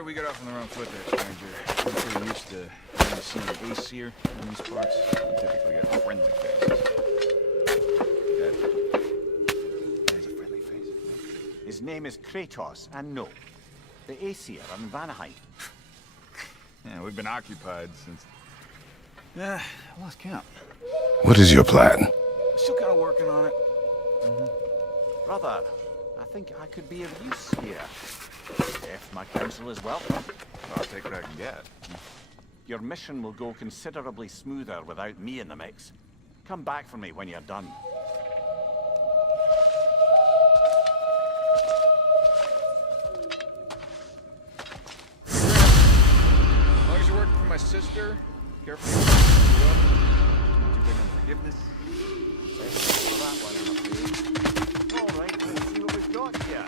Sorry we got off on the wrong foot there, stranger. I'm pretty used to seeing an ace here in these parts. I typically get friendly faces. That is a friendly face. His name is Kratos, and no, the Aesir on VANAHEIM. Yeah, we've been occupied since... I lost count. What is your plan? Still kind of working on it. Brother, I think I could be of use here. If my counsel is welcome. I'll take what I can get. Your mission will go considerably smoother without me in the mix. Come back for me when you're done. As long as you're working for my sister, careful. Not too big on forgiveness. That one, I'm afraid. All right, let's see what we've got here.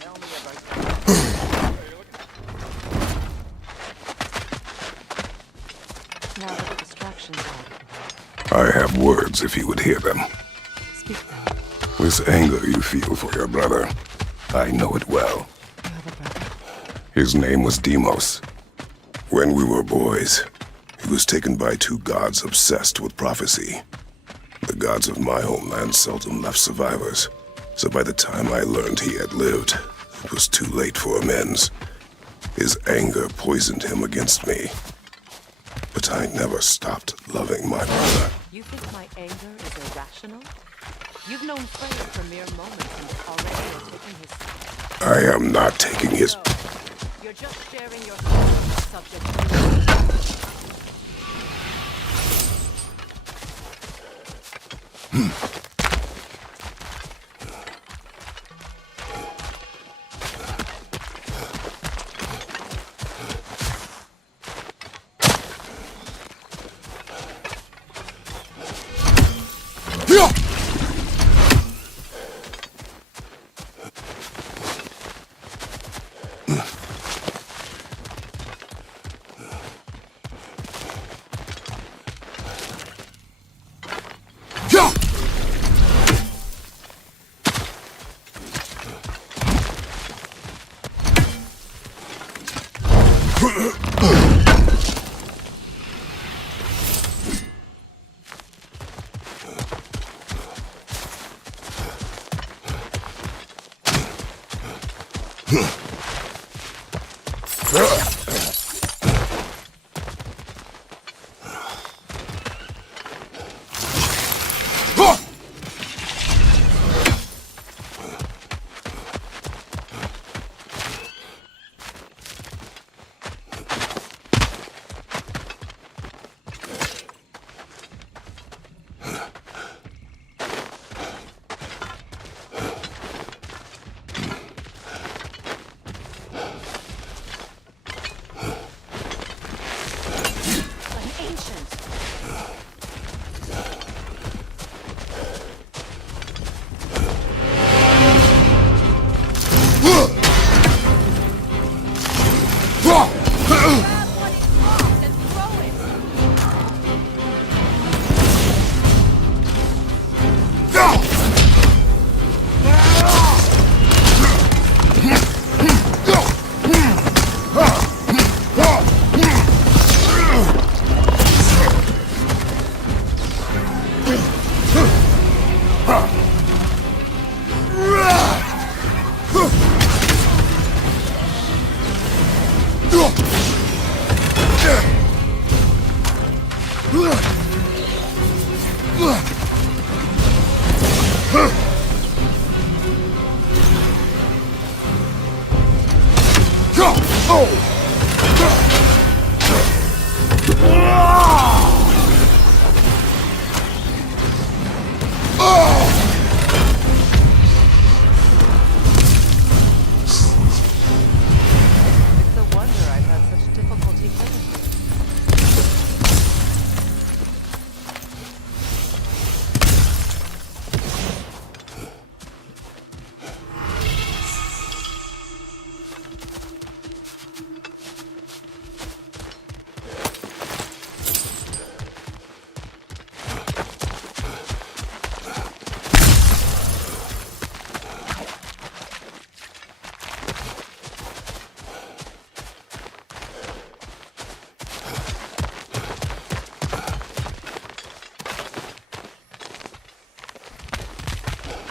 Tell me about that. Now that the distractions I have words if you would hear them. speak them. This anger you feel for your brother, I know it well. You have a brother? His name was Deimos. When we were boys, he was taken by two gods obsessed with prophecy. The gods of my homeland seldom left survivors, so by the time I learned he had lived, it was too late for amends. His anger poisoned him against me. But I never stopped loving my brother. You think my anger is irrational? You've known Freya for mere moments and already you're taking his side. I am not taking his... No, you're just sharing your thoughts on the subject.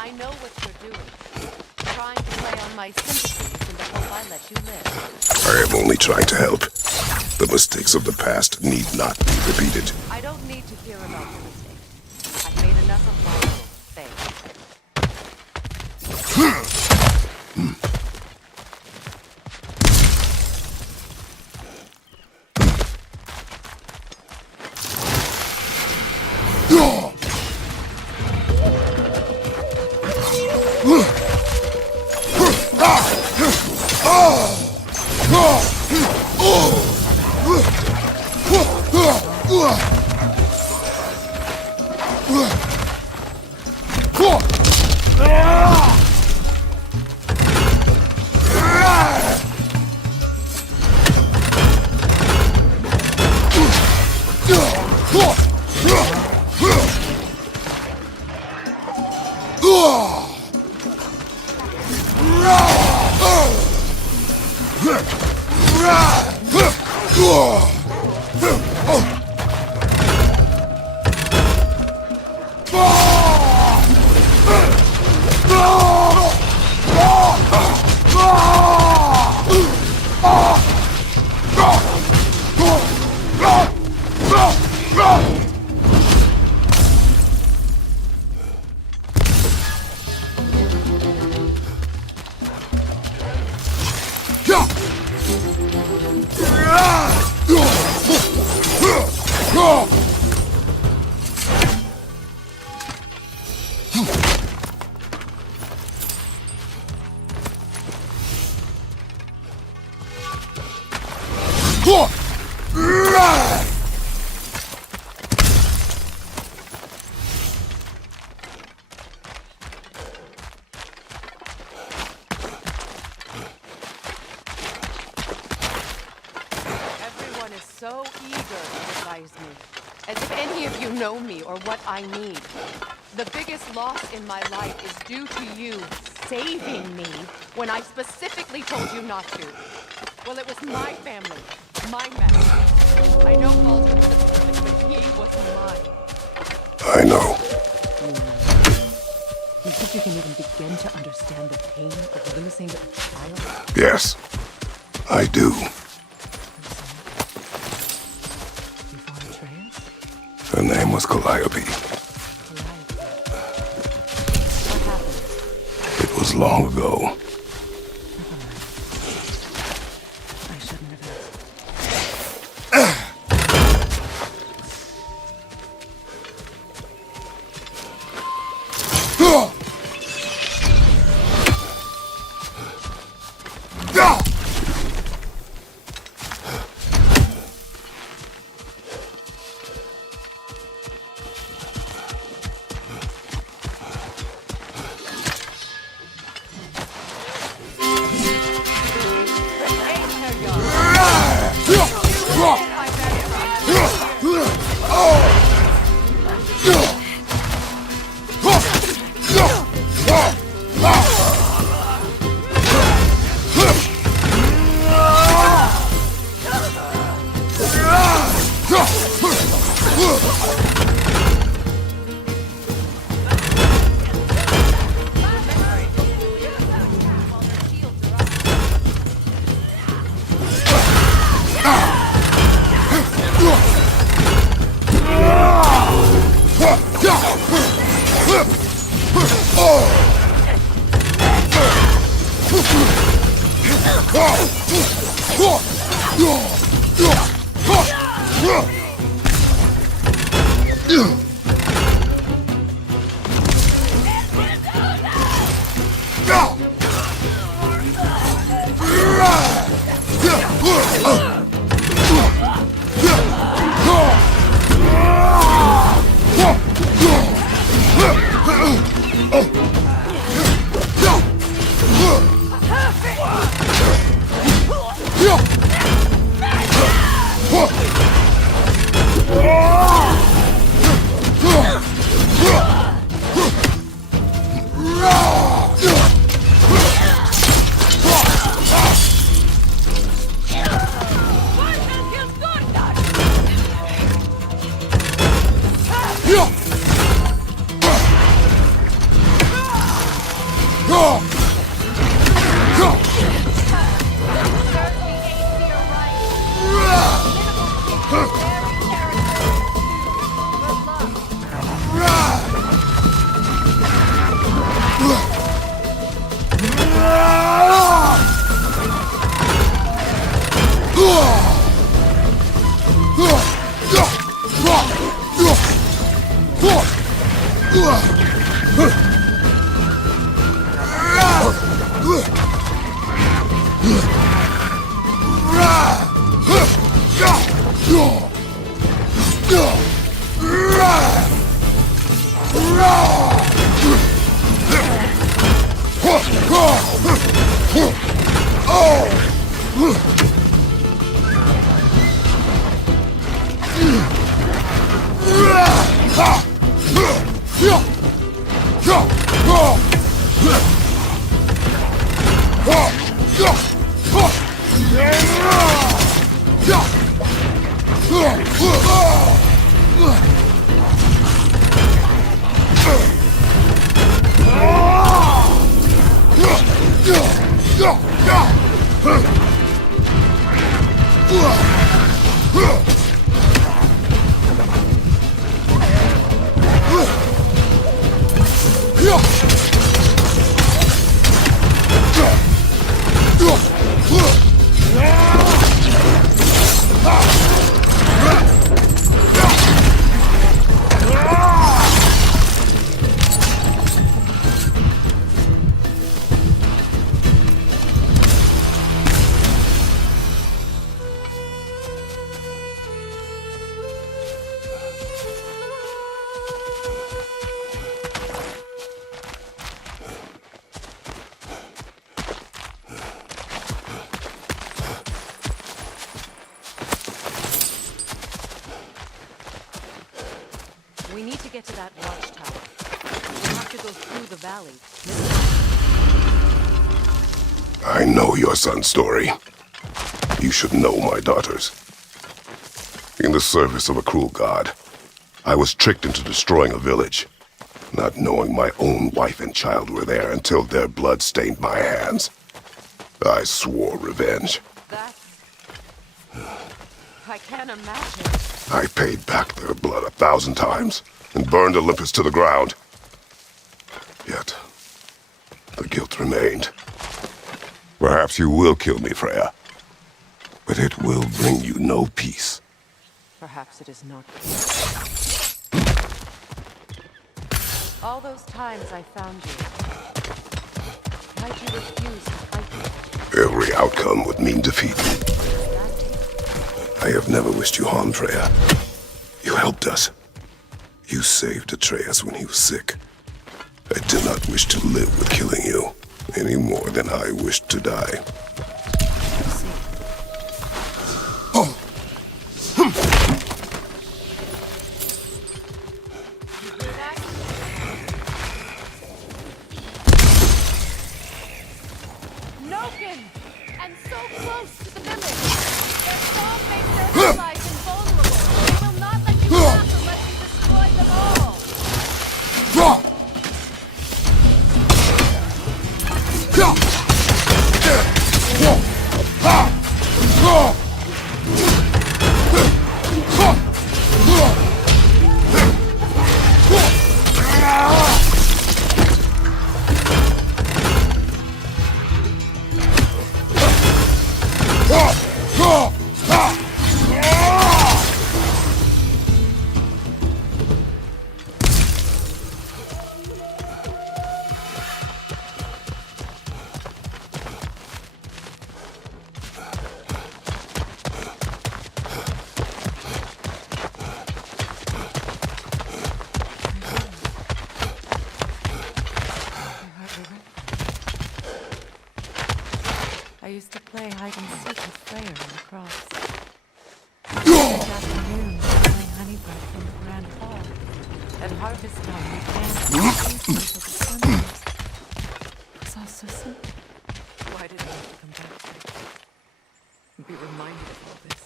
I know what you're doing. Trying to play on my sympathies in the hope I let you live. I am only trying to help. The mistakes of the past need not be repeated. I don't need to hear about your mistakes. I've made enough of my own. Thanks. Everyone is so eager to advise me, as if any of you know me or what I need. The biggest loss in my life is due to you saving me when I specifically told you not to. Well, it was my family, my mess. I know Walter was perfect, but he was mine. I know. You think you can even begin to understand the pain of losing a child? Yes, I do. Before Atreus? Her name was Calliope. What happened? It was long ago. I shouldn't have asked. We need to get to that watchtower. We'll have to go through the valley. I know your son's story. You should know my daughter's. In the service of a cruel god, I was tricked into destroying a village, not knowing my own wife and child were there until their blood stained my hands. I swore revenge. That's... I can't imagine. I paid back their blood 1,000 times and burned Olympus to the ground. Yet, the guilt remained. Perhaps you will kill me, Freya, but it will bring you no peace. Perhaps it is not. All those times I found you, why'd you refuse to fight me? Every outcome would mean defeat. I have never wished you harm, Freya. You helped us. You saved Atreus when he was sick. I did not wish to live with killing you, any more than I wished to die. Noken! And so close to the village! Their song makes their allies invulnerable! They will not let you pass unless you destroy them all! I used to play hide and seek with Freya in the cross. This afternoon, stealing honey bread from the grand hall. At harvest time, we danced and danced until the sun rose. It was all so simple. Why did I have to come back to it? And be reminded of all this?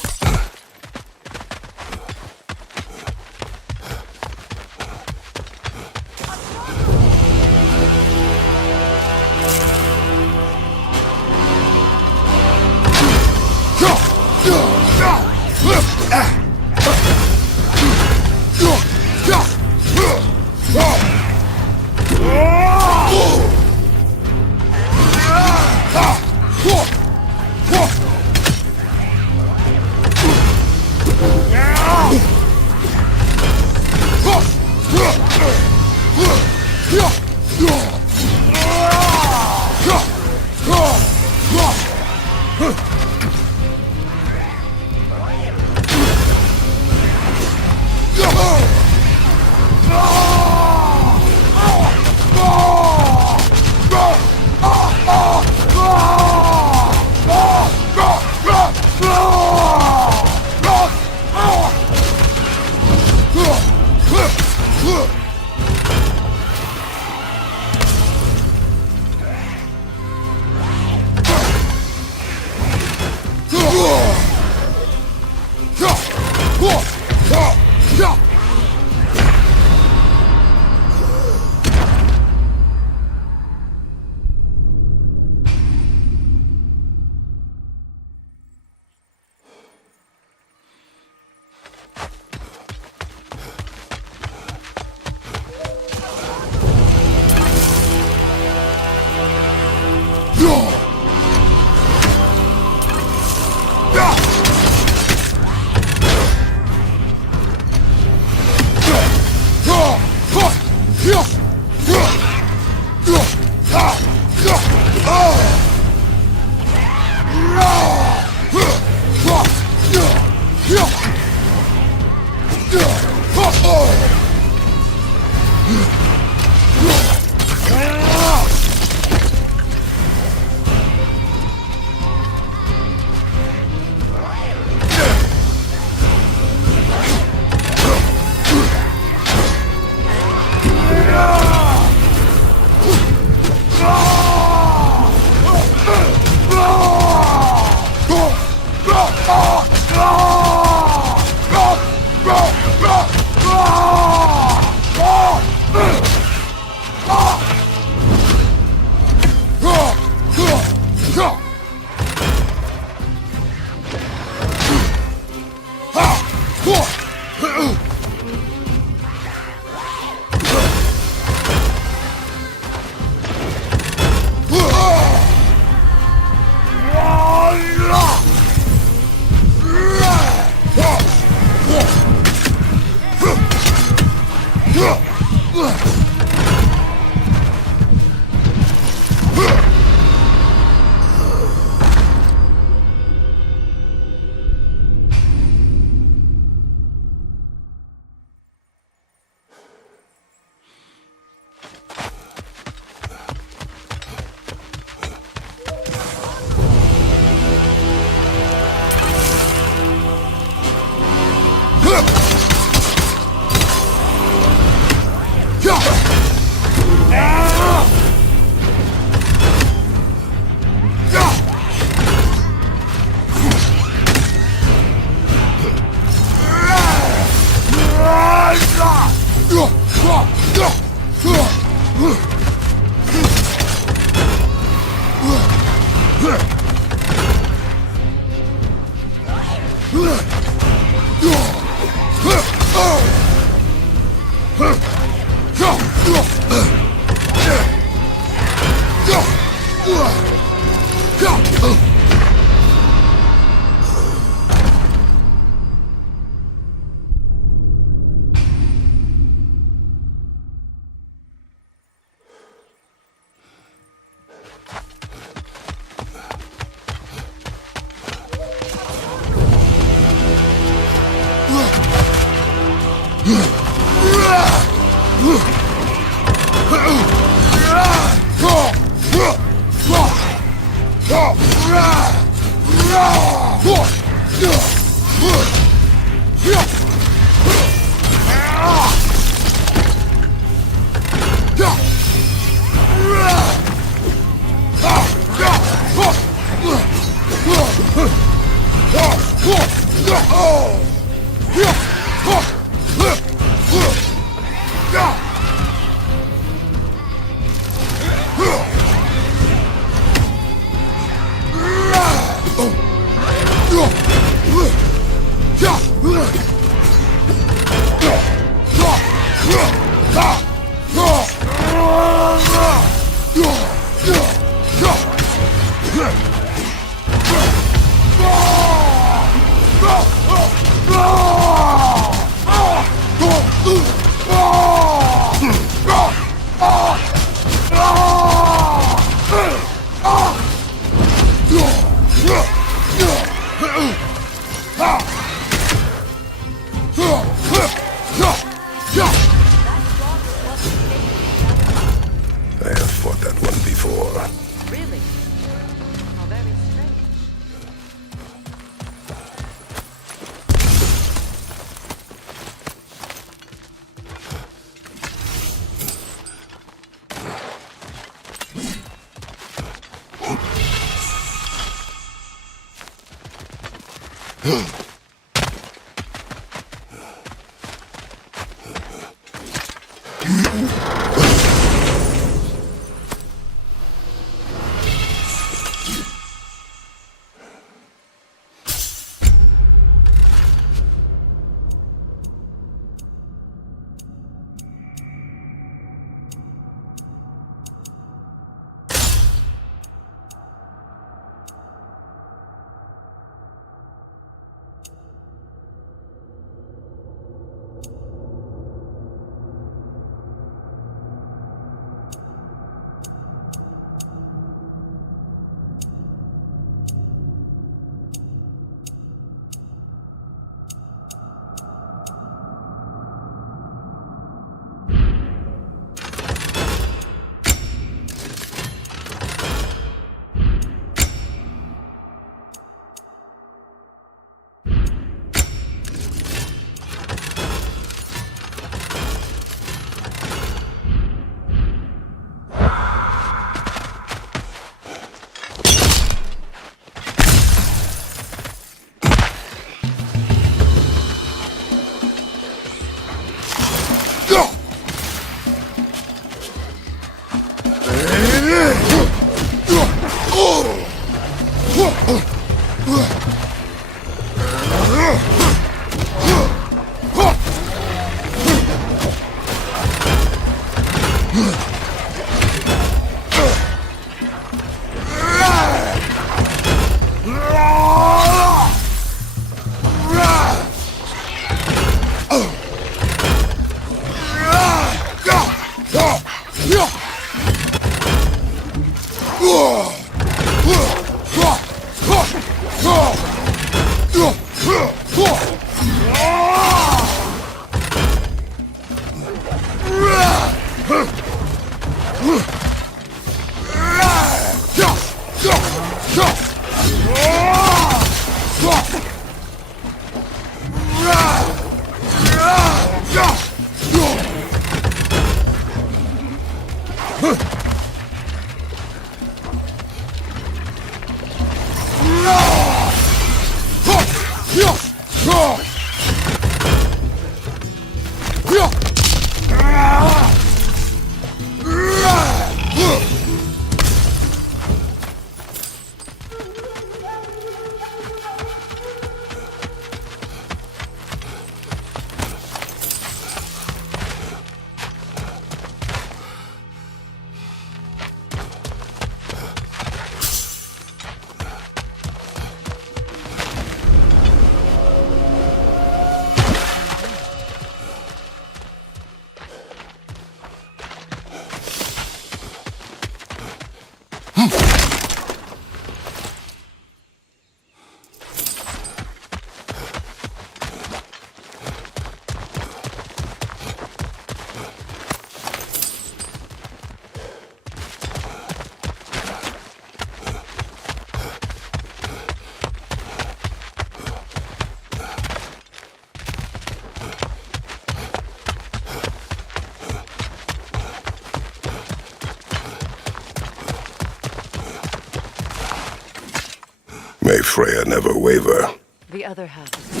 Freya never waver. The other half of me.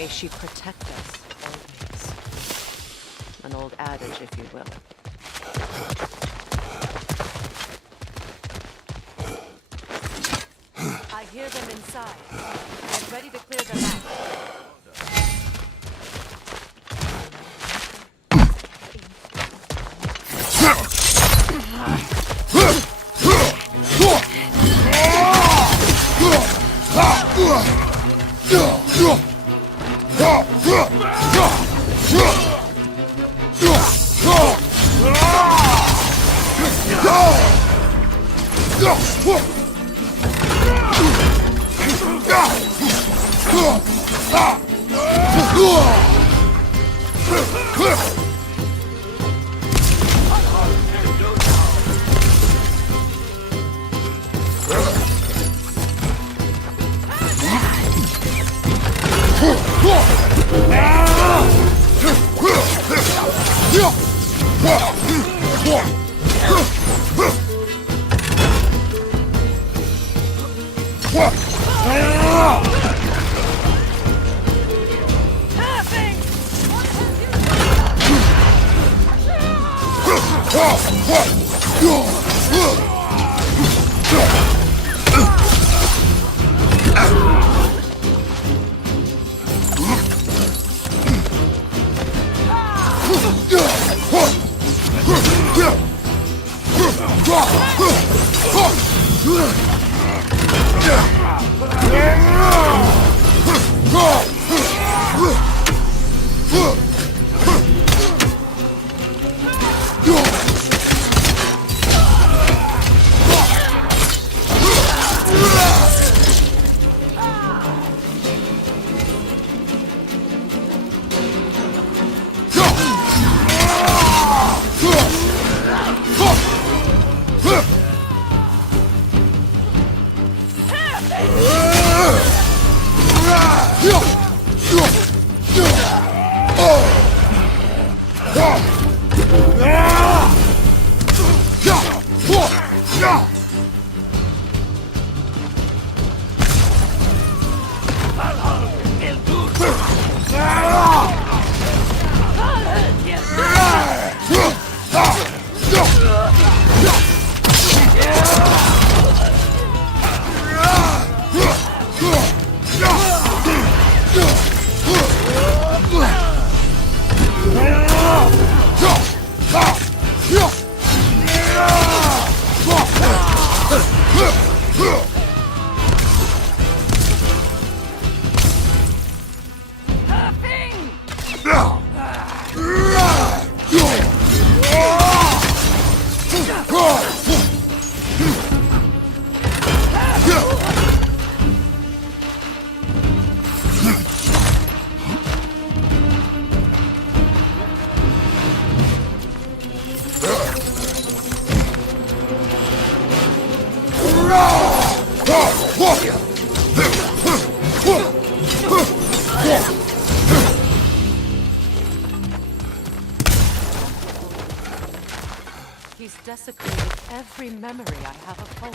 May she protect us always. An old adage, if you will. I hear them inside. Get ready to clear them out. He's desecrated every memory I have of home.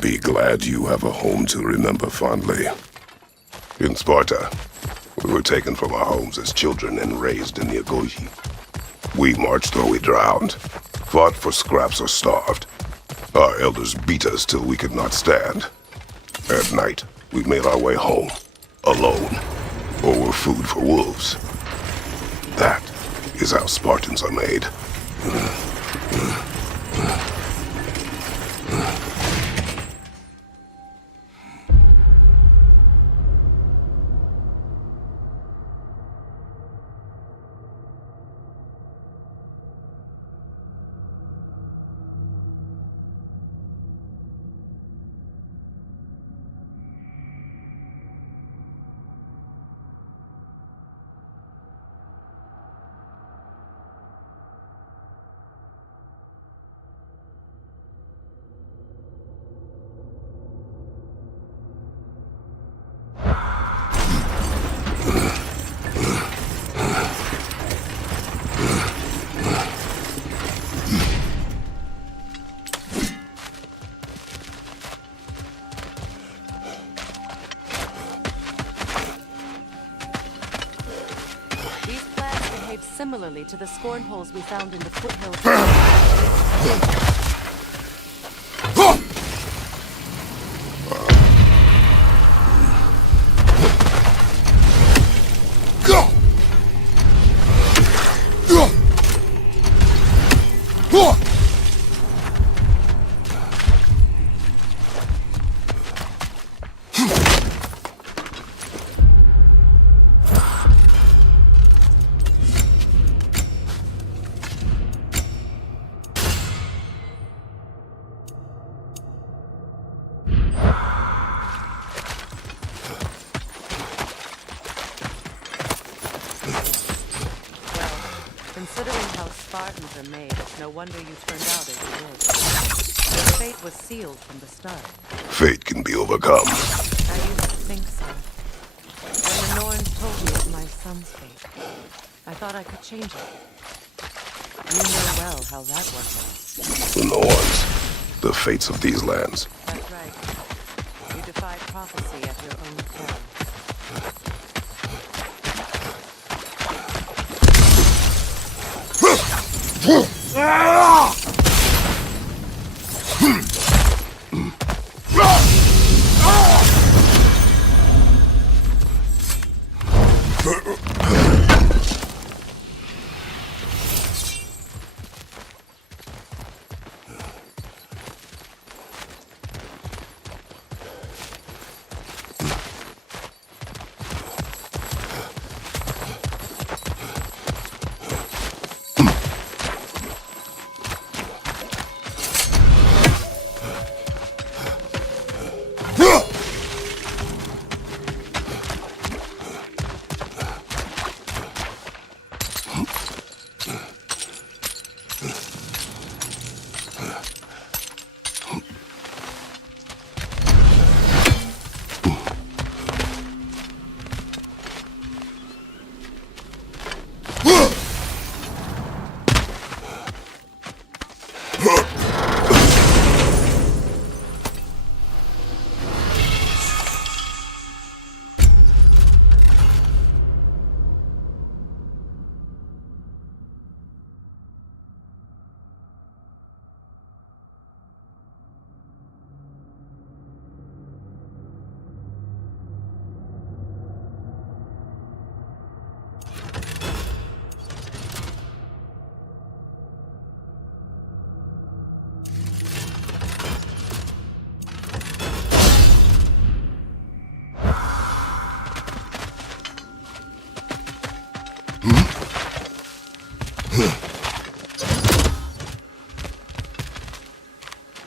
Be glad you have a home to remember fondly. In Sparta, we were taken from our homes as children and raised in the Agoge. We marched or we drowned, fought for scraps or starved. Our elders beat us till we could not stand. At night, we made our way home, alone, or were food for wolves. That is how Spartans are made. similarly to the scorn holes we found in the foothills. Considering how Spartans are made, it's no wonder you turned out as you did. Your fate was sealed from the start. Fate can be overcome. I used to think so. When the Norns told me of my son's fate, I thought I could change it. You know well how that worked out. The Norns, the fates of these lands. That's right. You defied prophecy at your own peril.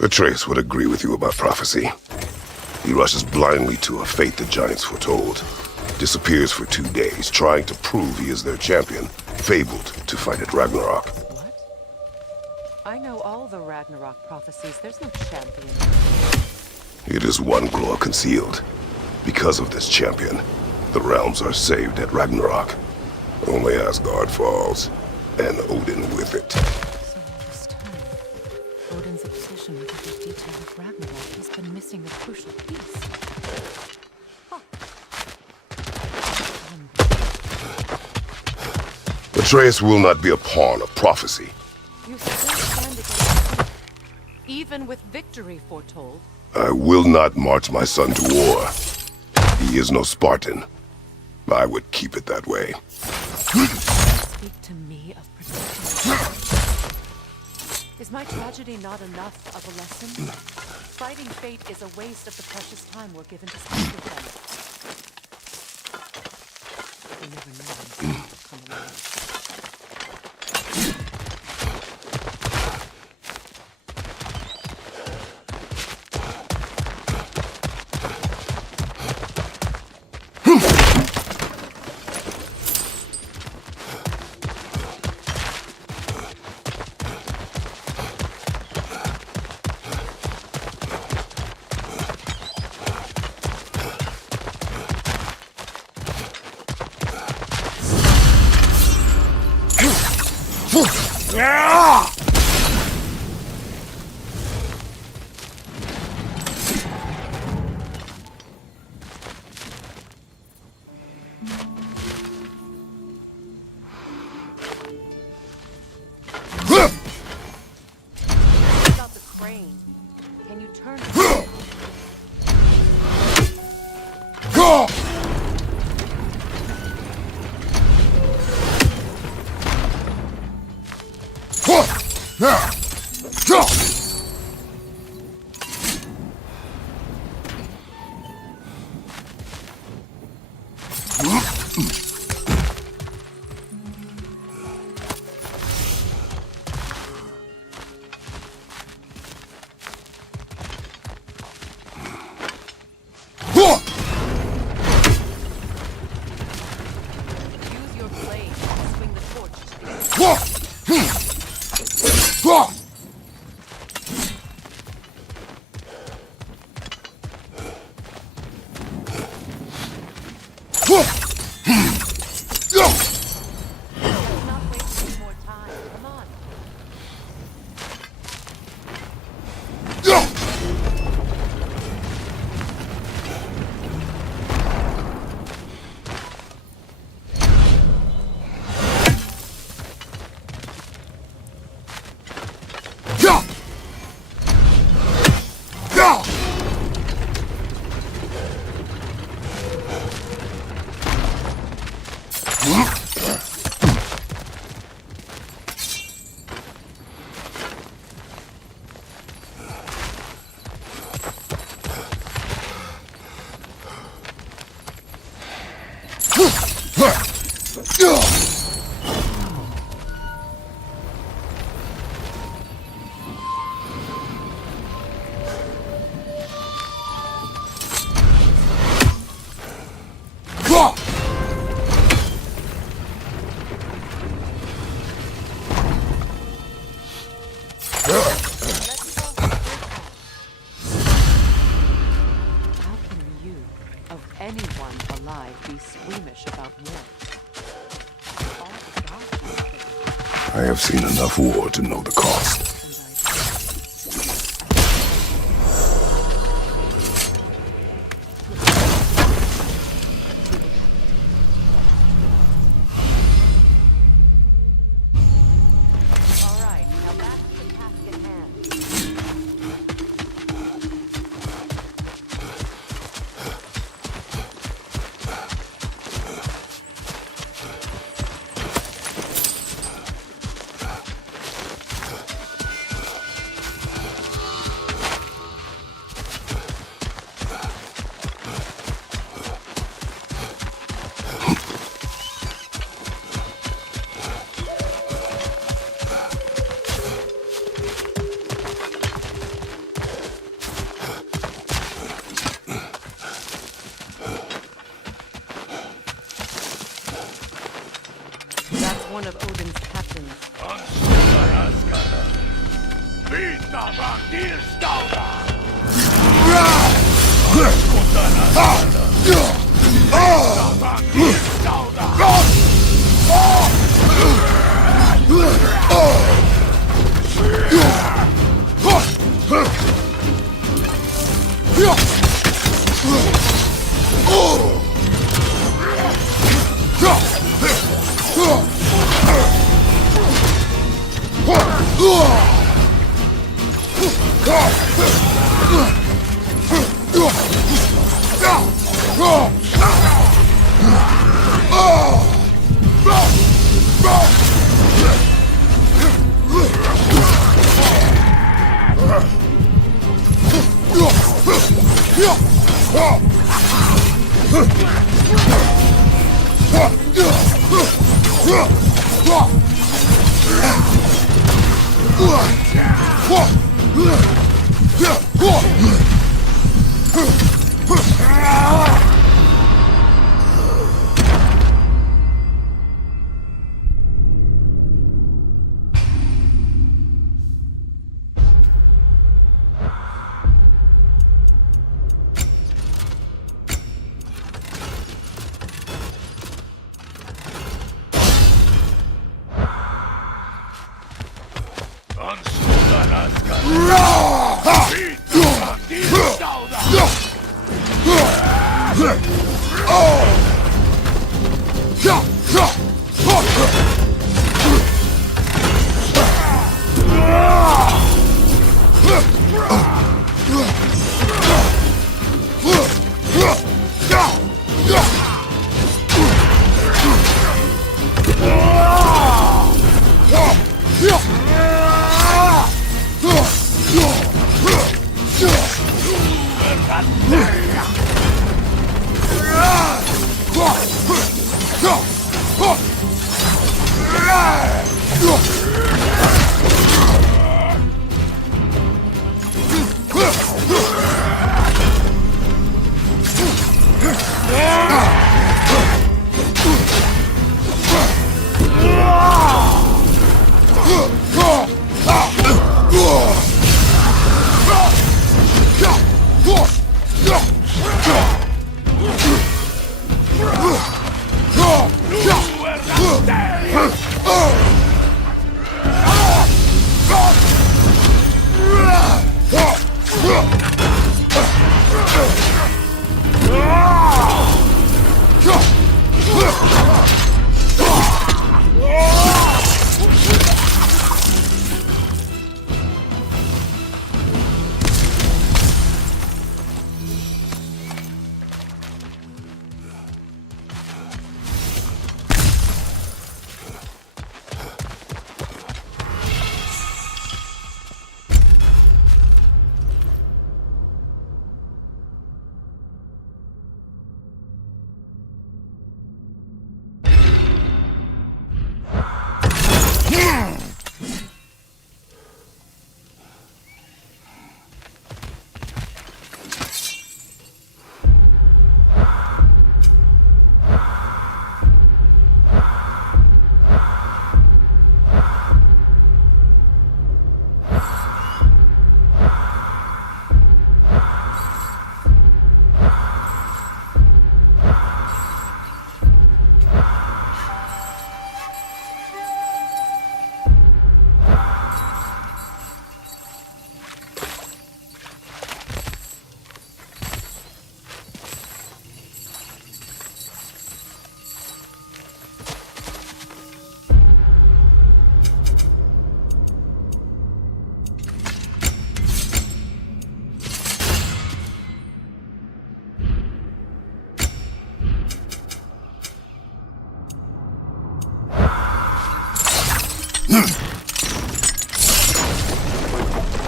Atreus would agree with you about prophecy. He rushes blindly to a fate the giants foretold. Disappears for 2 days, trying to prove he is their champion, fabled to fight at Ragnarok. What? I know all the Ragnarok prophecies. There's no champion. It is one glow concealed. Because of this champion, the realms are saved at Ragnarok. Only Asgard falls, and Odin with it. So all this time, Odin's obsession with every detail of Ragnarok has been missing a crucial piece. Huh. Atreus will not be a pawn of prophecy. You still stand against him, even with victory foretold. I will not march my son to war. He is no Spartan. I would keep it that way. Speak to me of protection. Is my tragedy not enough of a lesson? Fighting fate is a waste of the precious time we're given to speak with them. We never know when it's come along. eternity. Use your blade to swing the torch to the Let's not waste any more time. Come on. How can you, of anyone alive, be squeamish about war? All the gods I have seen enough war to know the cost. All right, now back to the task at hand. That's one of Odin's captains.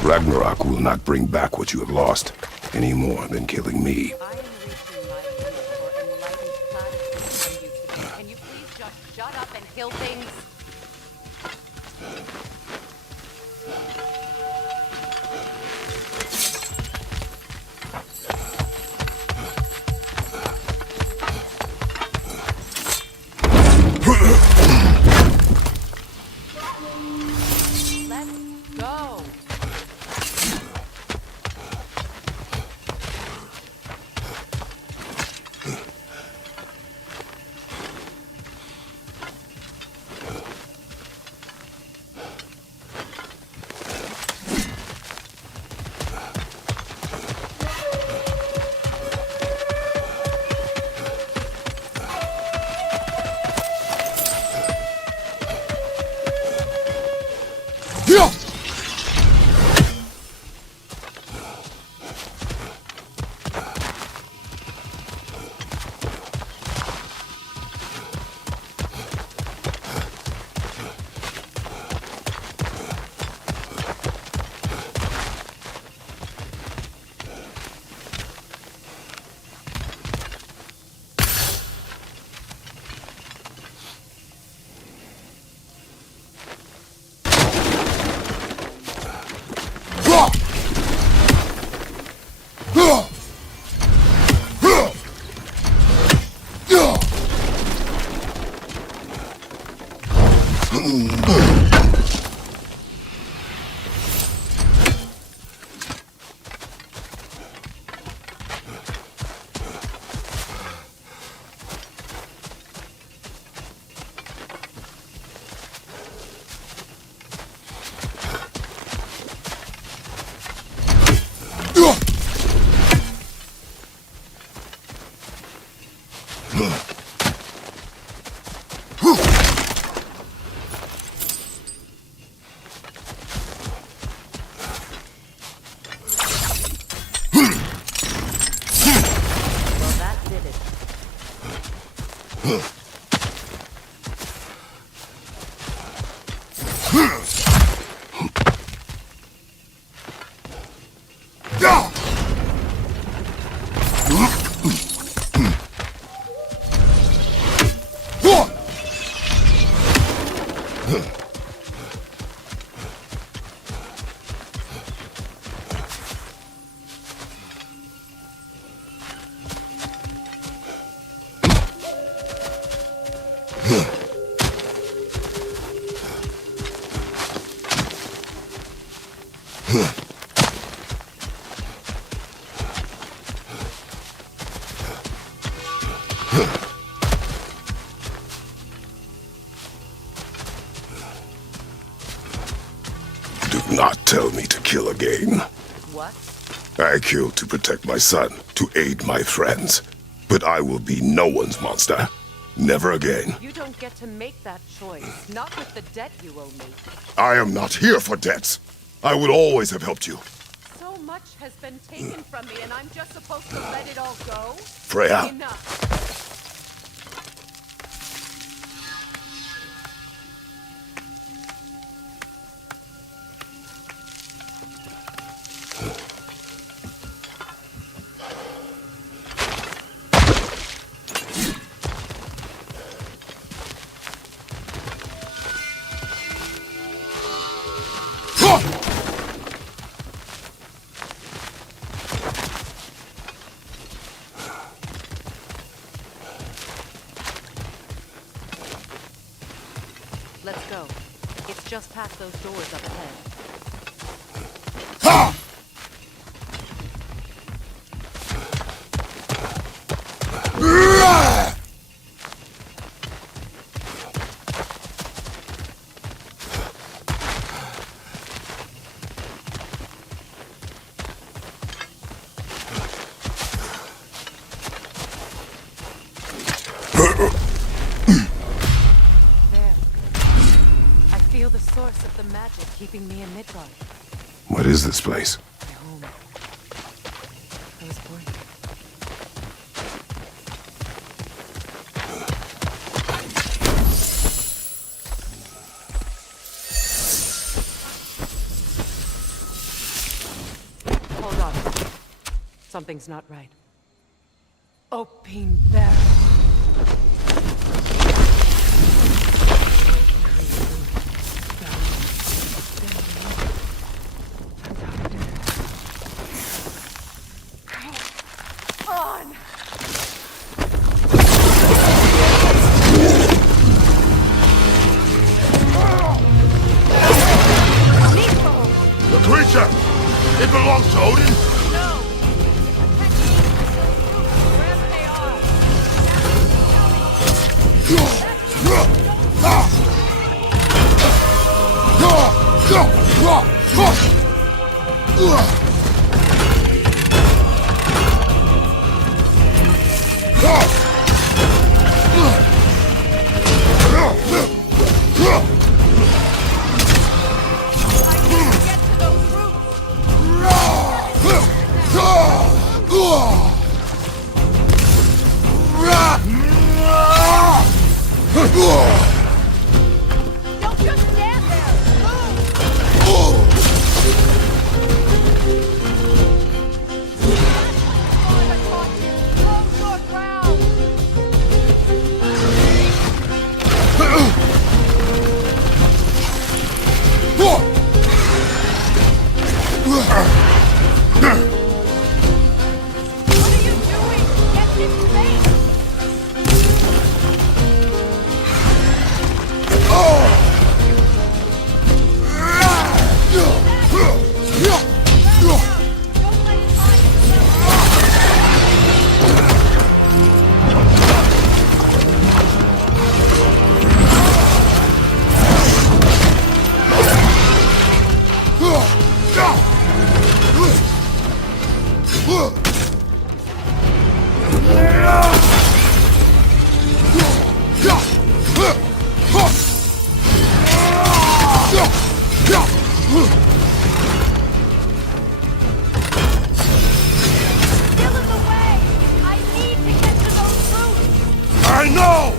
Ragnarok will not bring back what you have lost, any more than killing me. I am reaching my limit for enlightened platitudes from you today. Can you please just shut up and kill things? Let's go. Do not tell me to kill again. What? I killed to protect my son, to aid my friends. But I will be no one's monster. Never again. You don't get to make that choice. Not with the debt you owe me. I am not here for debts. I would always have helped you. So much has been taken from me, and I'm just supposed to let it all go? Freya. Enough. Let's go. It's just past those doors up ahead. Feel the source of the magic keeping me in Midgard. What is this place? My home. I was born here. Hold on. Something's not right. Open Bear. Creature! It belongs to Odin? No! Wherever they are! Don't just stand there! Move! Hold your ground! What are you doing? Get in place! I know!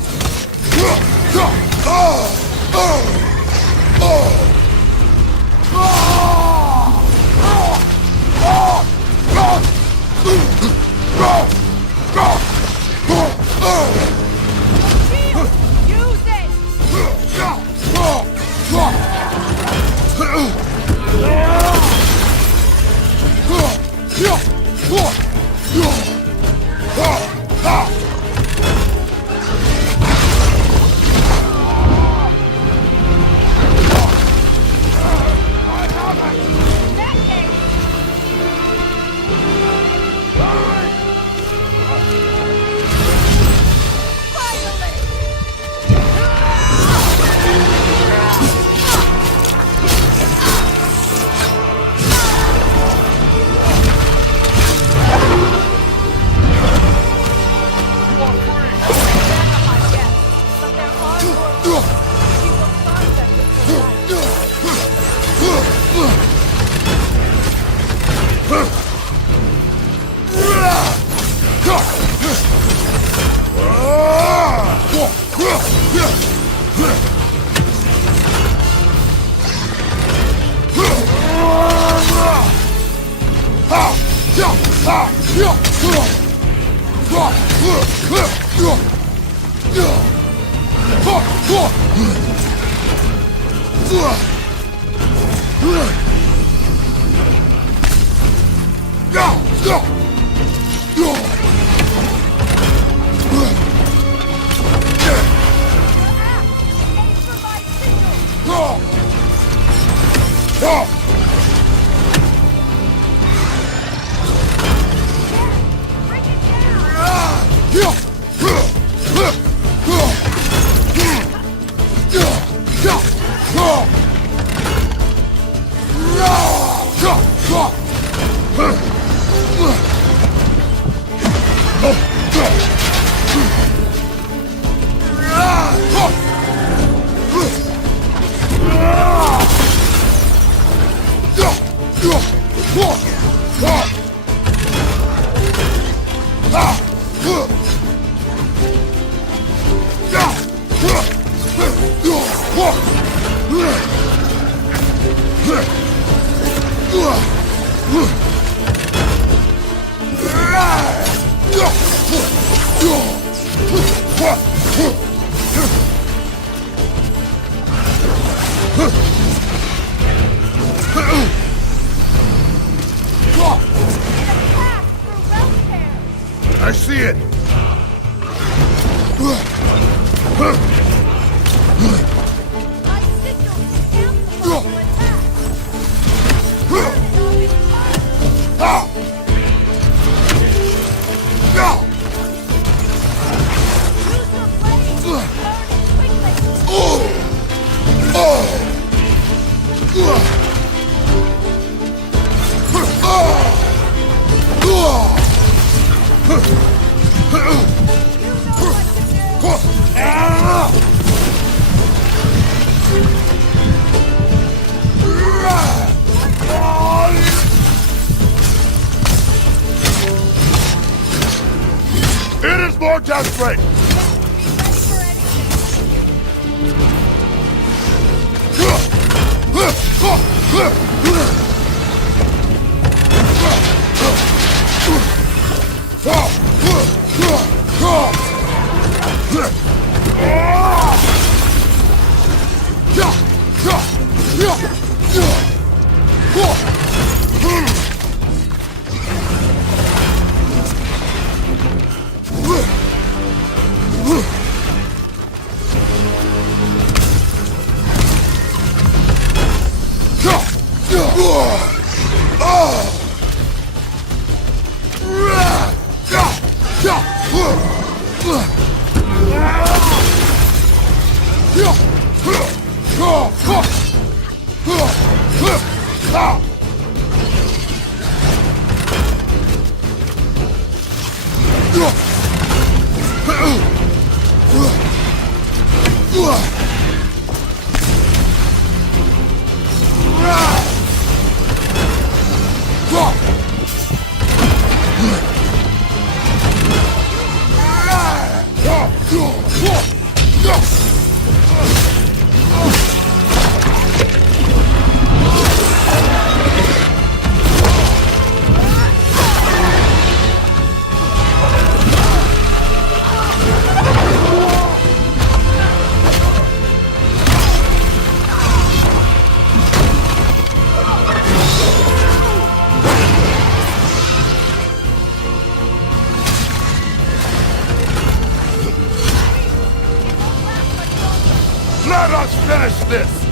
I see it! My signal is amplified to attack. Use your blade. Burn It is more desperate! Be ready for anything. Let us finish this!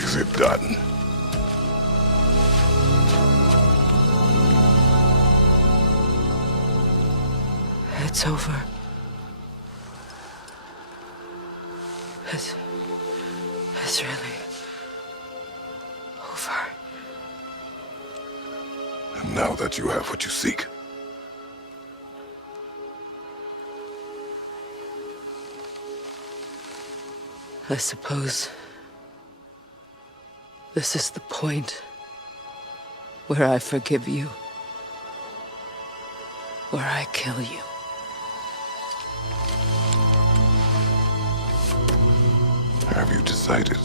Is it done? It's over. It's really over. And now that you have what you seek, I suppose this is the point where I forgive you, where I kill you. have you decided?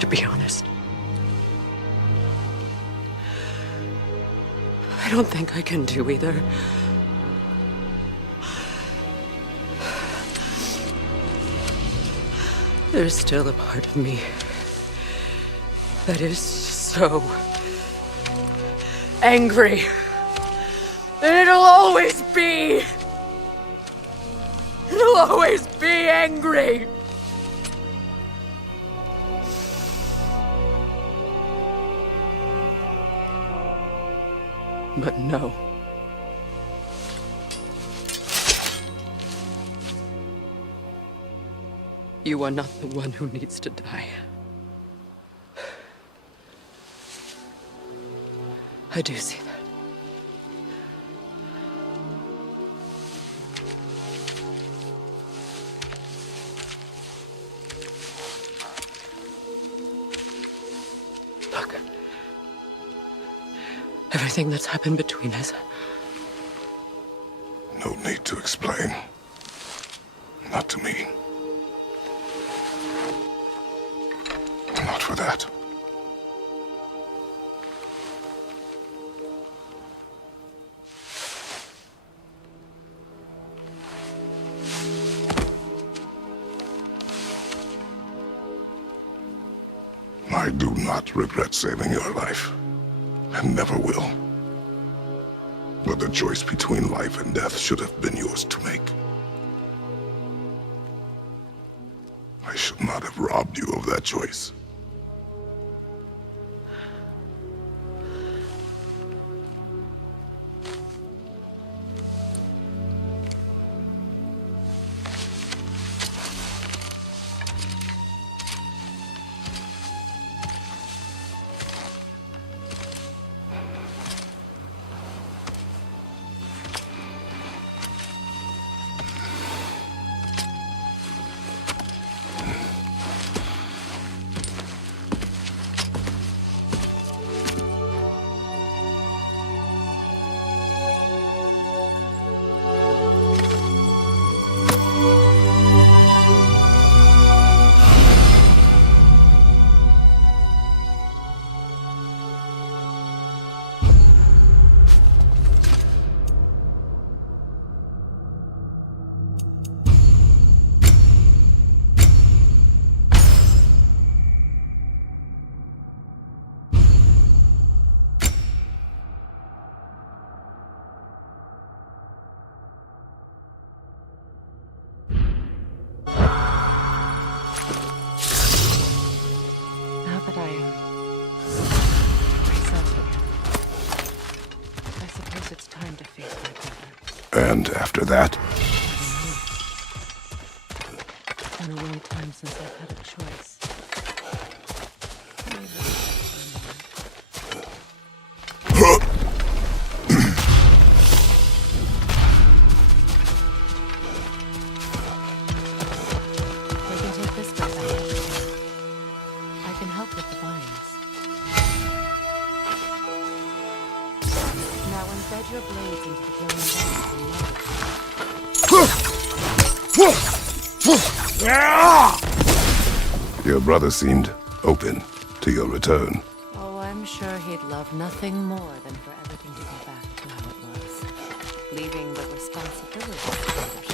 To be honest, I don't think I can do either. There's still a part of me that is so angry. And it'll always be angry. But no. You are not the one who needs to die. I do see that. Look. Everything that's happened between us. No need to explain. Not to me. Not for that. I do not regret saving your life, and never will. But the choice between life and death should have been yours to make. I should not have robbed you of that choice. And after that? It's been a long time since I've had a choice. We can take this way back. I can help with the vines. Now embed your blades into the glowing vines and let it. Your brother seemed open to your return. Oh, I'm sure he'd love nothing more than for everything to go back to how it was, leaving the responsibility of others.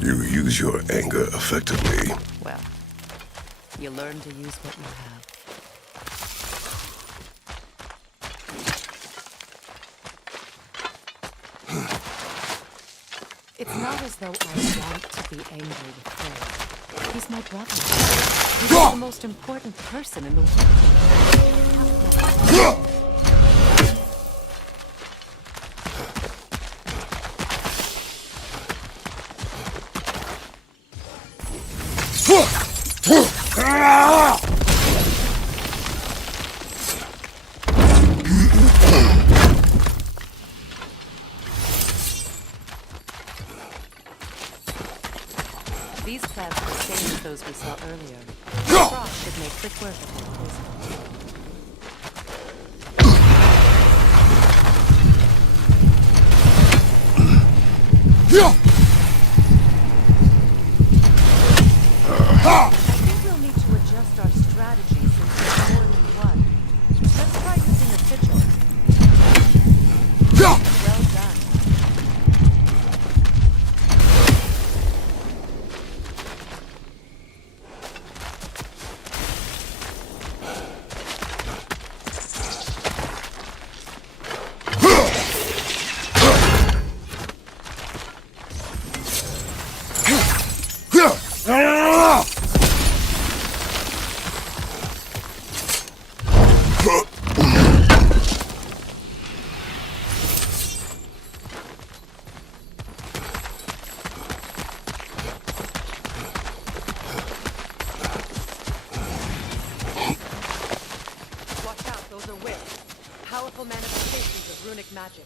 You use your anger effectively. Well, you learn to use what you have. It's not as though I want to be angry with Phil. He's my brother. He's the most important person in the world. These plants are the same as those we saw earlier. Frost should make quick work of their poison. think we'll need to adjust our strategy since there's more than one. Let's try using a sigil. Well done. Watch out, those are whips. Powerful manifestations of runic magic.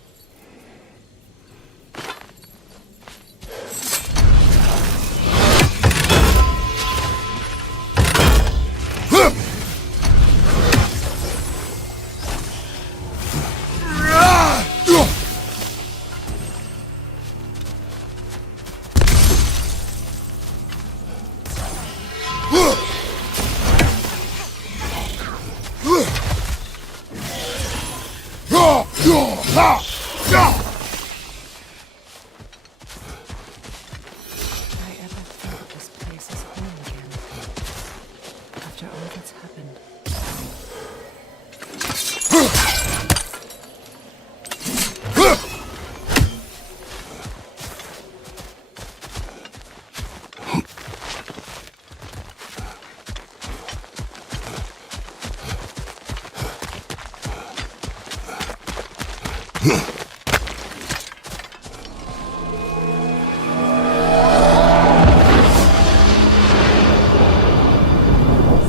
I ever felt this place is home again after all that's happened.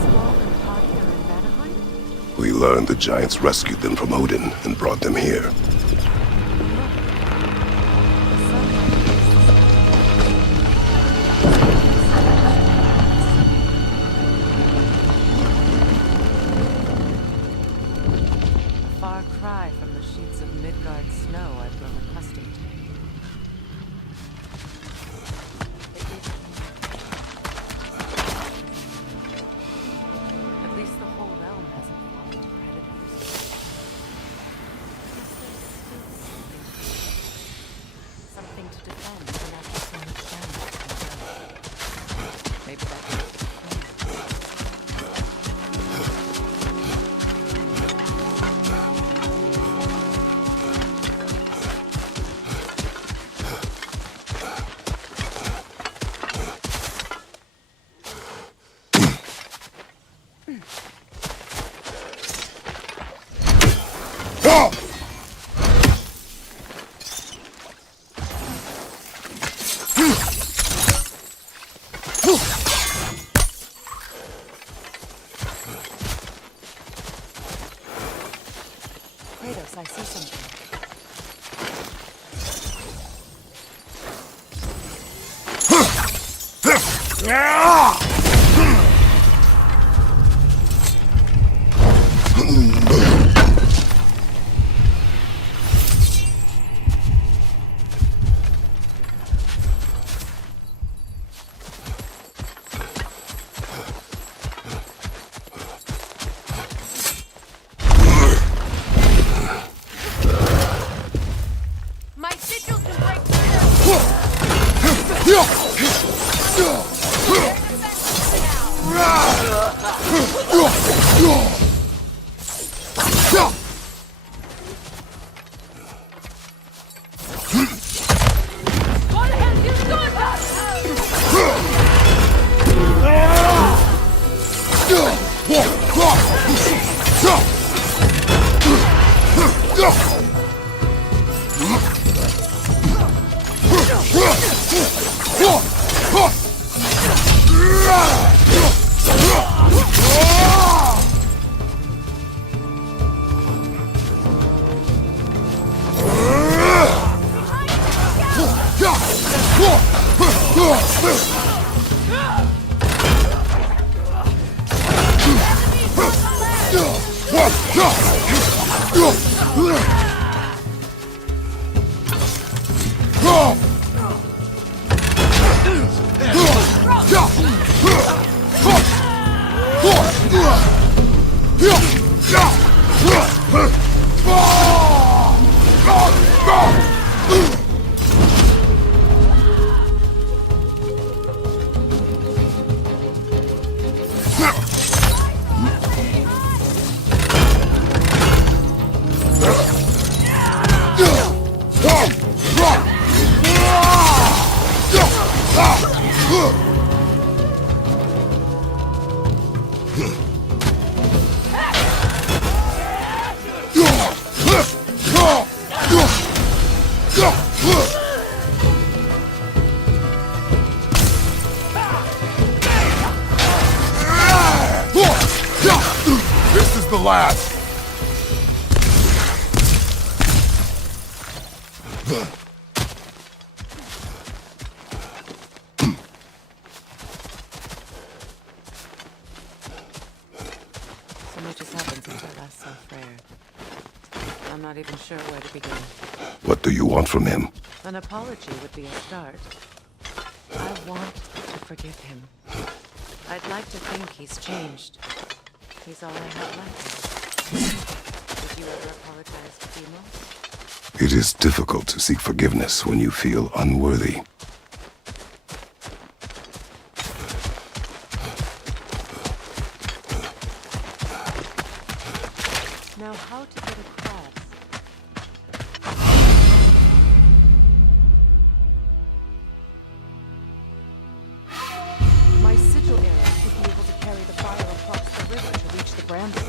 Small and Hadi are in VANAHEIM? We learned the giants rescued them from Odin and brought them here. A far cry from the sheets of Midgard snow I've grown accustomed to. At least the whole realm hasn't fallen to predators. Something to defend even after so much damage has been done. Maybe that's the plan. Kratos, I see something. My sigil can break What have you This is the last. So much has happened since I last saw Freyr. I'm not even sure where to begin. What do you want from him? An apology would be a start. I want to forgive him. I'd like to think he's changed. He's all I have left. Did you ever apologize to Demos? It is difficult to seek forgiveness when you feel unworthy. Now, how to get across? My sigil arrow should be able to carry the fire across the river to reach the bramble.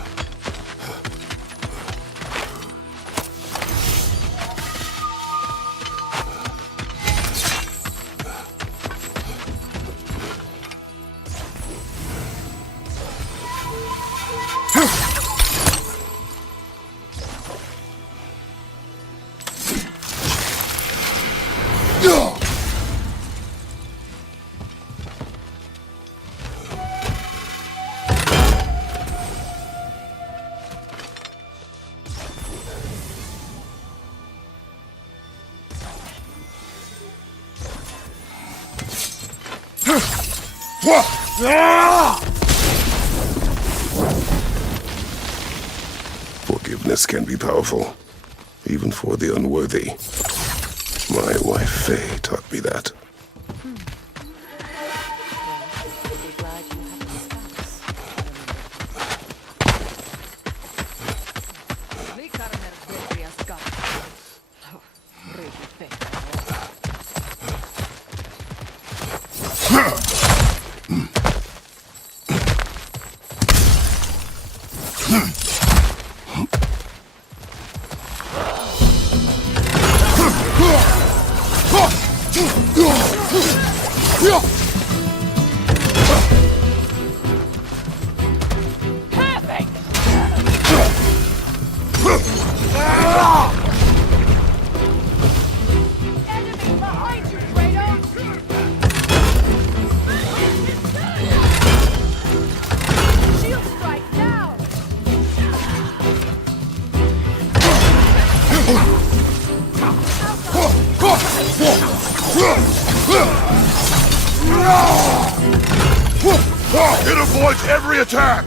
Forgiveness can be powerful, even for the unworthy. My wife Faye taught me that. You'll be glad you have a spouse. Enemy behind you, Kratos! Shield strike now! It avoids every attack!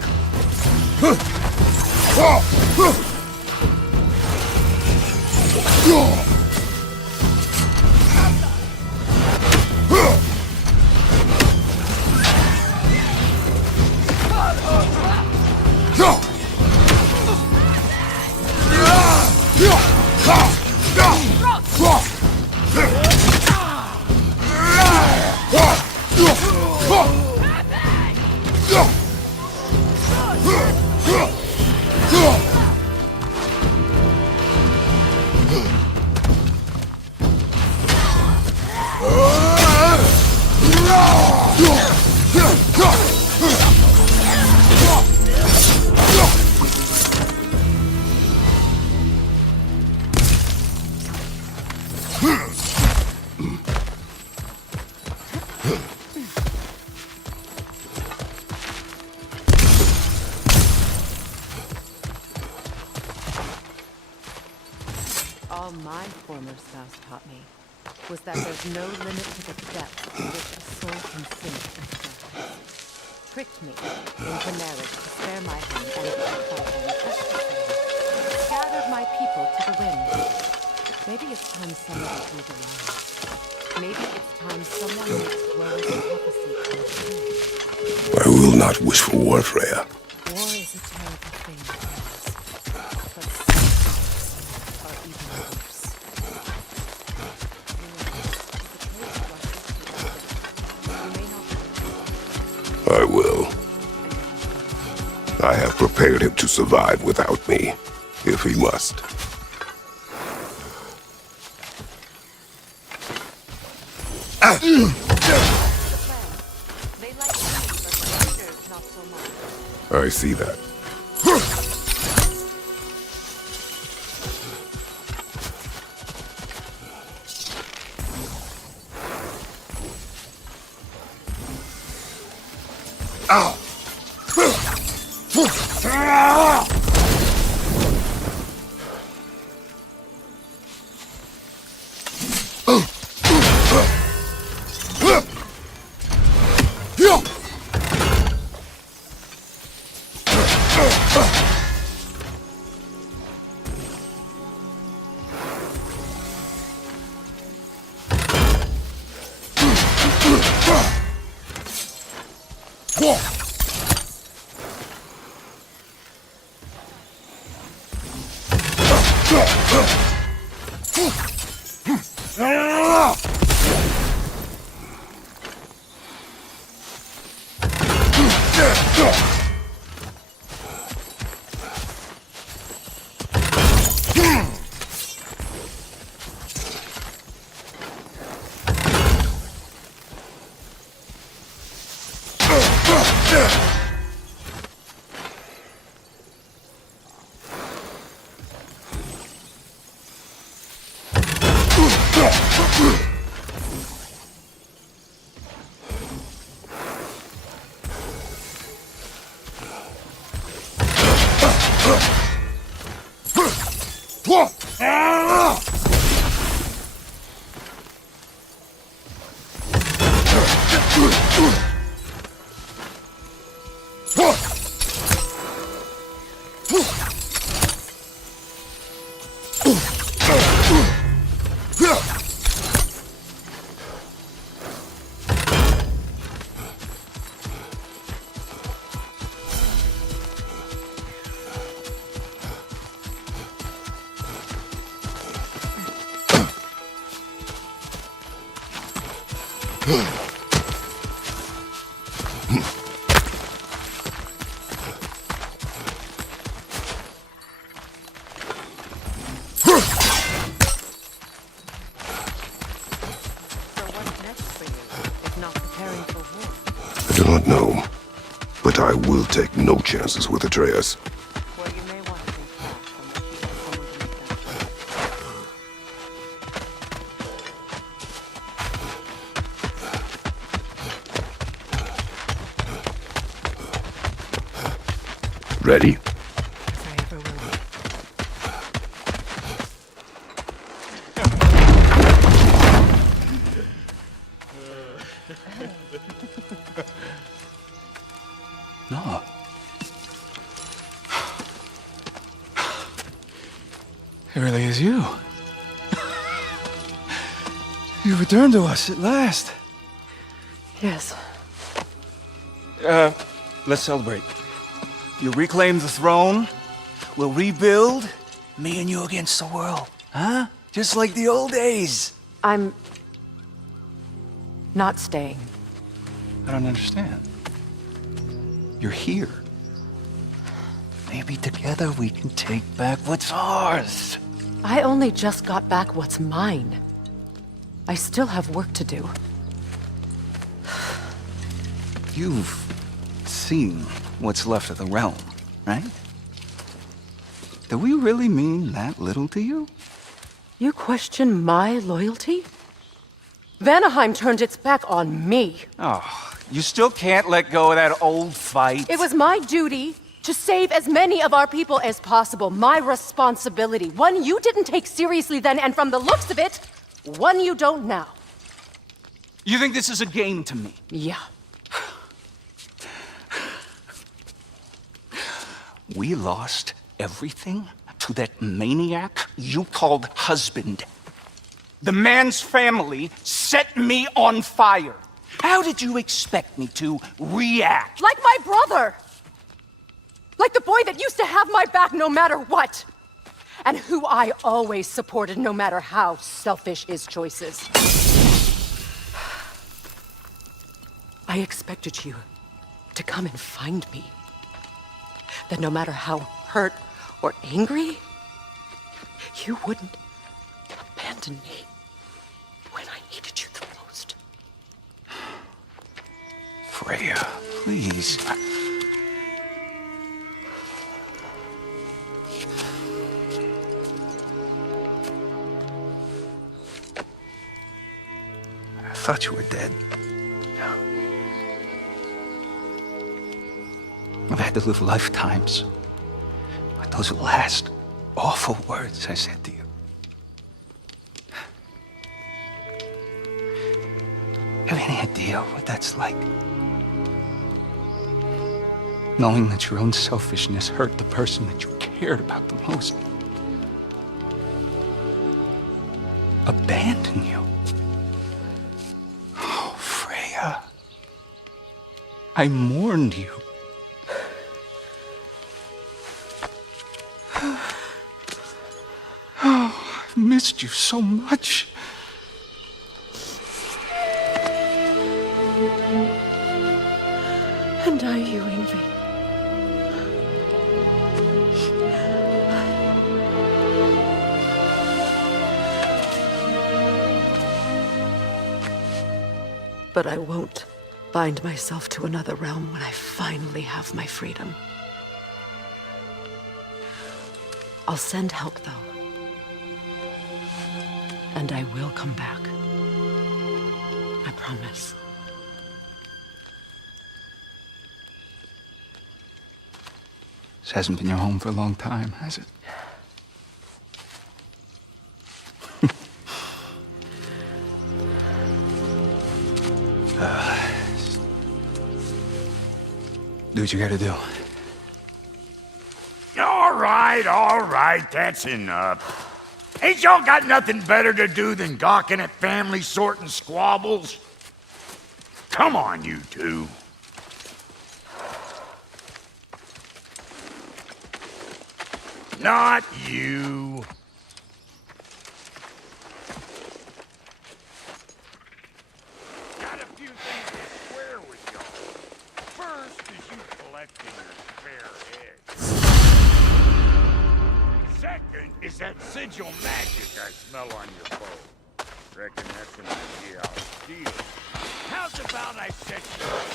All my former spouse taught me was that there's no limit to the depth to which a soul can sink into darkness. Tricked me into marriage to spare my home and the scattered my people to the wind. Maybe it's time somebody drew the line. Maybe it's time someone makes Roy's prophecy come true. I will not wish for war, Freya. War is a terrible thing, but sacrifices are even worse. I will. I have prepared him to survive without me, if he must. They like me, but strangers not so much. I see that. So what's next for you, if not preparing for war? I do not know, but I will take no chances with Atreus. Well, you may want to think fast unless you want someone to make that choice. Ready? If I ever will be. No. It really is you. You returned to us at last. Yes. Let's celebrate. You reclaim the throne. We'll rebuild. Me and you against the world. Huh? Just like the old days. I'm not staying. I don't understand. You're here. Maybe together we can take back what's ours. I only just got back what's mine. I still have work to do. You've seen what's left of the realm, right? Do we really mean that little to you? You question my loyalty? Vanaheim turned its back on me. Oh, you still can't let go of that old fight. It was my duty to save as many of our people as possible. My responsibility. One you didn't take seriously then, and from the looks of it, one you don't now. You think this is a game to me? Yeah. We lost everything to that maniac you called husband. The man's family set me on fire. How did you expect me to react? Like my brother! Like the boy that used to have my back no matter what! And who I always supported no matter how selfish his choices. I expected you to come and find me. That no matter how hurt or angry, you wouldn't abandon me when I needed you the most. Freya, please. I thought you were dead. I've had to live lifetimes with those last awful words I said to you. Have any idea what that's like? Knowing that your own selfishness hurt the person that you cared about the most. Abandon you. Oh, Freya. I mourned you. Oh, I've missed you so much. And are you, Yngvi? But I won't bind myself to another realm when I finally have my freedom. I'll send help, though. And I will come back. I promise. This hasn't been your home for a long time, has it? Do what you gotta do. All right, that's enough. Ain't y'all got nothing better to do than gawking at family sorting squabbles? Come on, you two. Not you. Got a few things to square with y'all. First is you collecting your spare eggs. Second is that sigil magic I smell on your bow. Reckon that's an idea I'll steal. How's about I set you up?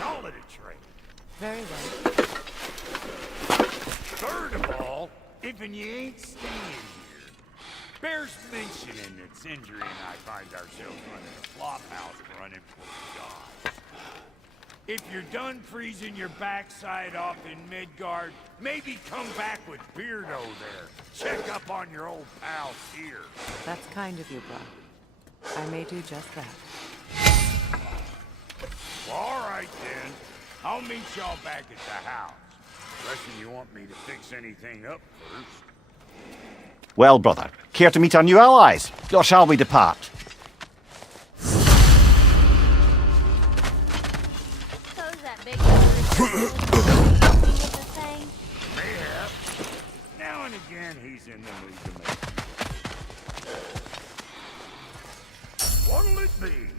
Call it a trade. Very well. Third of all, if you ain't staying here, bears mentioning that Sindri and I find ourselves running a flop house running for the gods. If you're done freezing your backside off in Midgard, maybe come back with Beardo there. Check up on your old pal here. That's kind of you, Brock. I may do just that. Well, all right then. I'll meet y'all back at the house. Unless you want me to fix anything up first. Well, brother, care to meet our new allies? Or shall we depart? Suppose that big thing. Mayhap. Now and again, he's in the mood to make. What'll it be?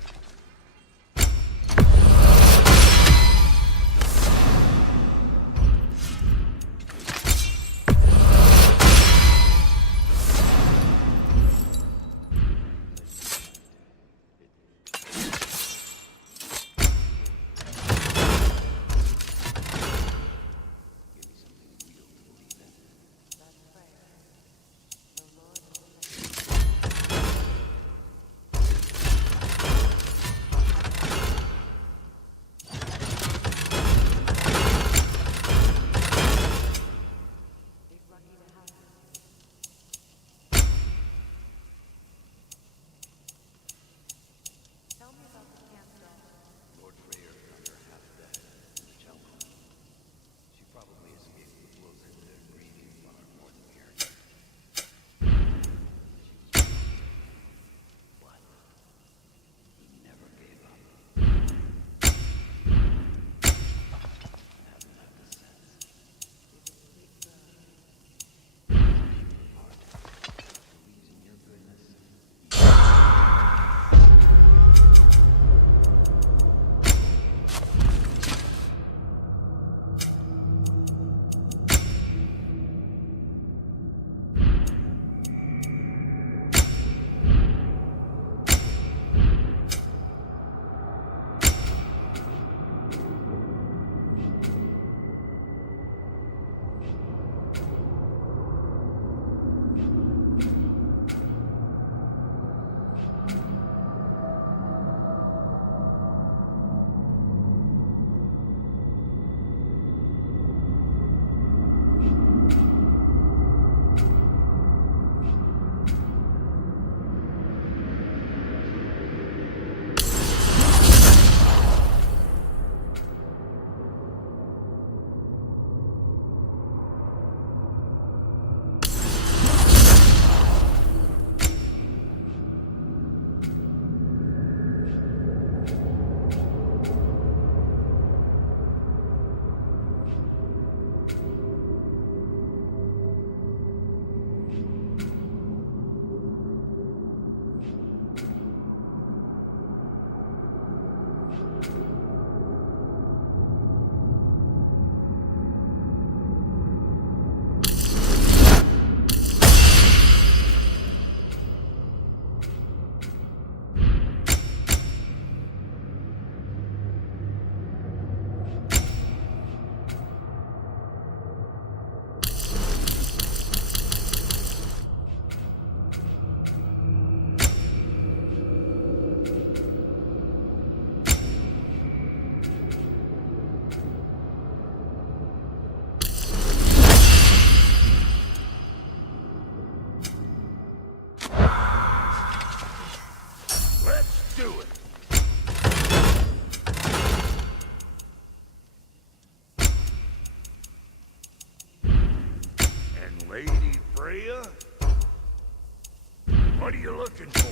What are you looking for?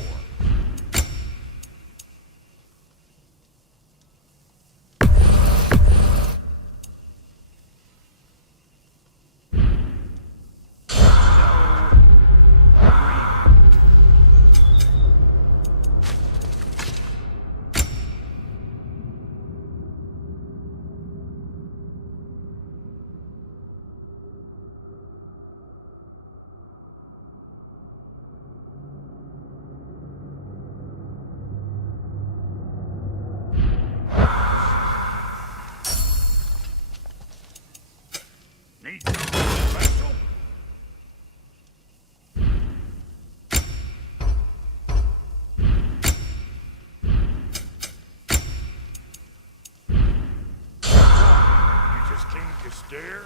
Need something special? You just came to stare?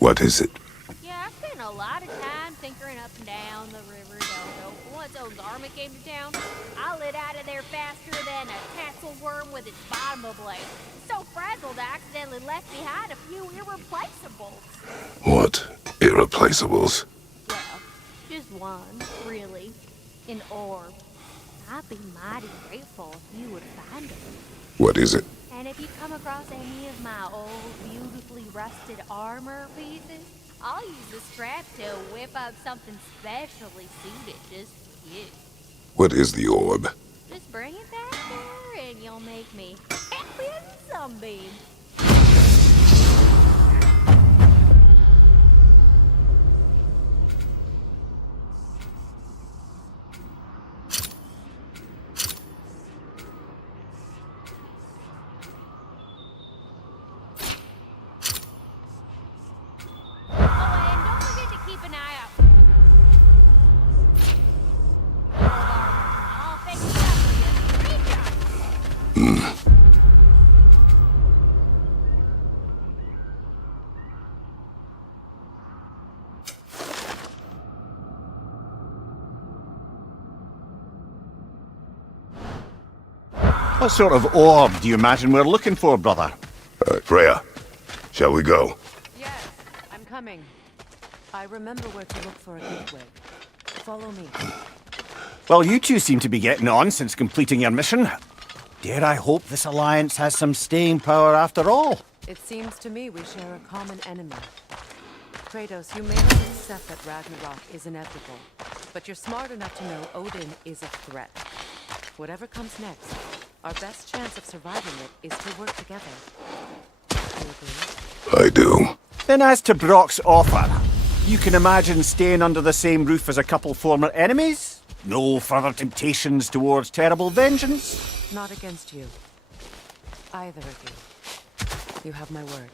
What is it? Yeah, I spent a lot of time tinkering up and down the river Delta. Once those army came to town, I lit out of there faster than a tassel worm with its bottom ablaze. So frazzled, I accidentally left behind a few irreplaceables. What irreplaceables? Well, just one, really. An orb. I'd be mighty grateful if you would find it. What is it? And if you come across any of my old, beautifully rusted armor pieces, I'll use the strap to whip up something specially suited just for you. What is the orb? Just bring it back there and you'll make me happy as a sunbeam. What sort of orb do you imagine we're looking for, brother? Freya, shall we go? Yes, I'm coming. I remember where to look for a gateway. Follow me. Well, you two seem to be getting on since completing your mission. Dare I hope this alliance has some staying power after all? It seems to me we share a common enemy. Kratos, you may not accept that Ragnarok is inevitable, but you're smart enough to know Odin is a threat. Whatever comes next, our best chance of surviving it is to work together. Do you agree? I do. Then as to Brock's offer, you can imagine staying under the same roof as a couple former enemies? No further temptations towards terrible vengeance? Not against you. Either of you. You have my word.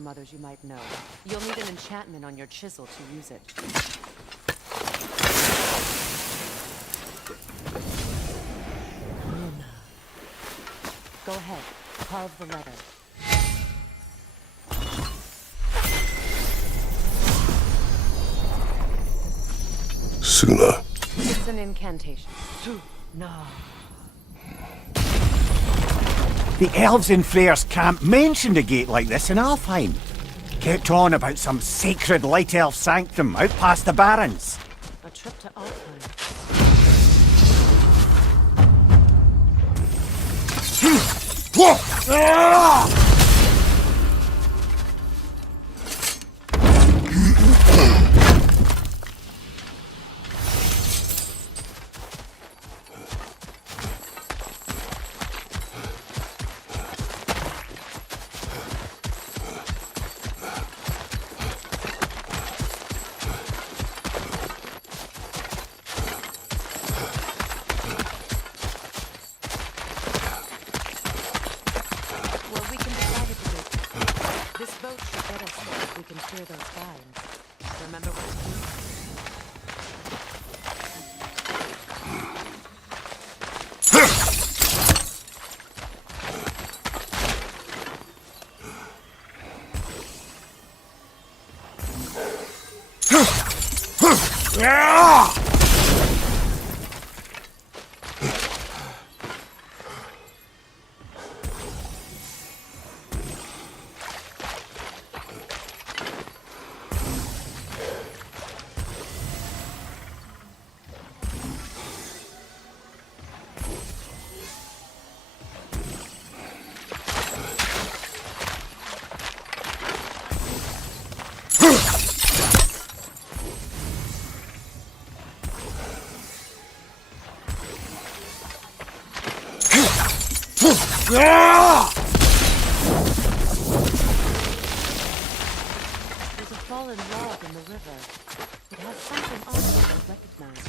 from others you might know. You'll need an enchantment on your chisel to use it. Go ahead. Carve the letter. Suna. It's an incantation. No. The elves in Freyr's camp mentioned a gate like this in Alfheim. Kept on about some sacred light elf sanctum out past the barrens. A trip to Alfheim. Well, we can decide it together. This boat should get us there if we can clear those vines. Remember what to do? There's a fallen log in the river. It has something on it I don't recognize.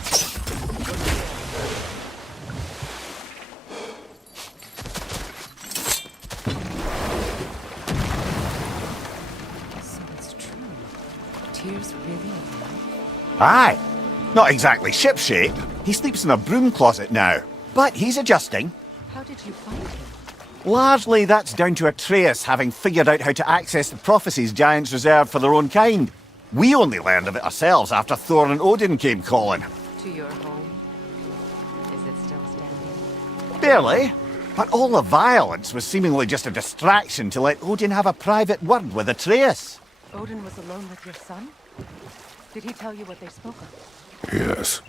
So it's true. Tyr's really alive? Aye. Not exactly shipshape. He sleeps in a broom closet now. But he's adjusting. How did you find him? Largely, that's down to Atreus having figured out how to access the prophecies giants reserve for their own kind. We only learned of it ourselves after Thor and Odin came calling. To your home? Is it still standing? Barely. But all the violence was seemingly just a distraction to let Odin have a private word with Atreus. Odin was alone with your son? Did he tell you what they spoke of? Yes.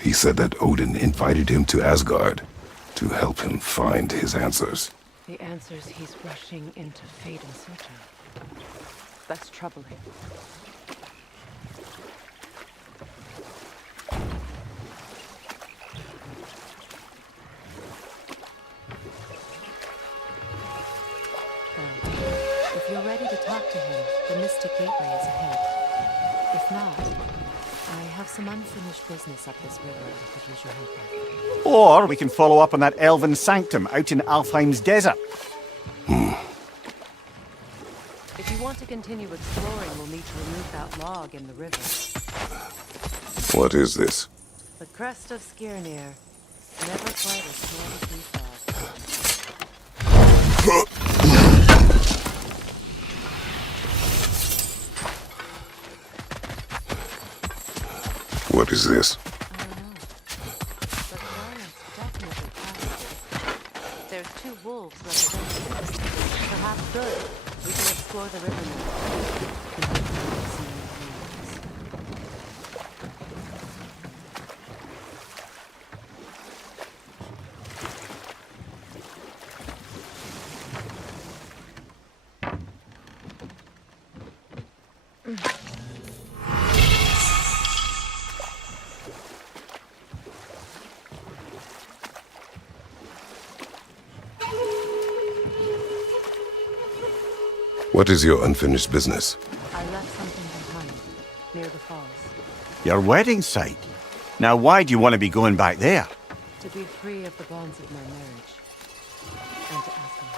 He said that Odin invited him to Asgard to help him find his answers. The answers he's rushing into fate in search of. That's troubling. Well, if you're ready to talk to him, the Mystic Gateway is ahead. If not, I have some unfinished business up this river I could use your help with. Or we can follow up on that elven sanctum out in Alfheim's desert. If you want to continue exploring, we'll need to remove that log in the river. What is this? The crest of Skirnir. Never quite as tall as we thought. What is this? I don't know. But giants definitely passed it. There's two wolves representing it. Perhaps good. We can explore the river now. What is your unfinished business? I left something behind, near the falls. Your wedding site. Now why do you want to be going back there? To be free of the bonds of my marriage. And to ask him.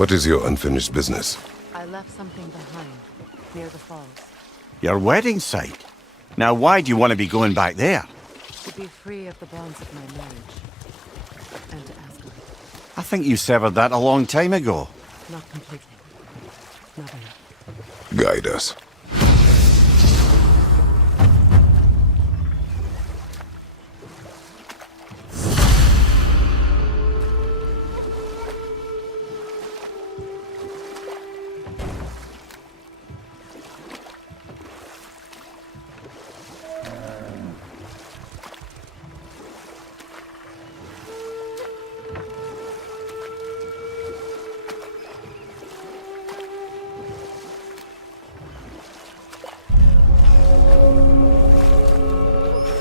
What is your unfinished business? I left something behind, near the falls. Your wedding site. Now, why do you want to be going back there? To be free of the bonds of my marriage. And to Asgard. I think you severed that a long time ago. Not completely. Not enough. Guide us.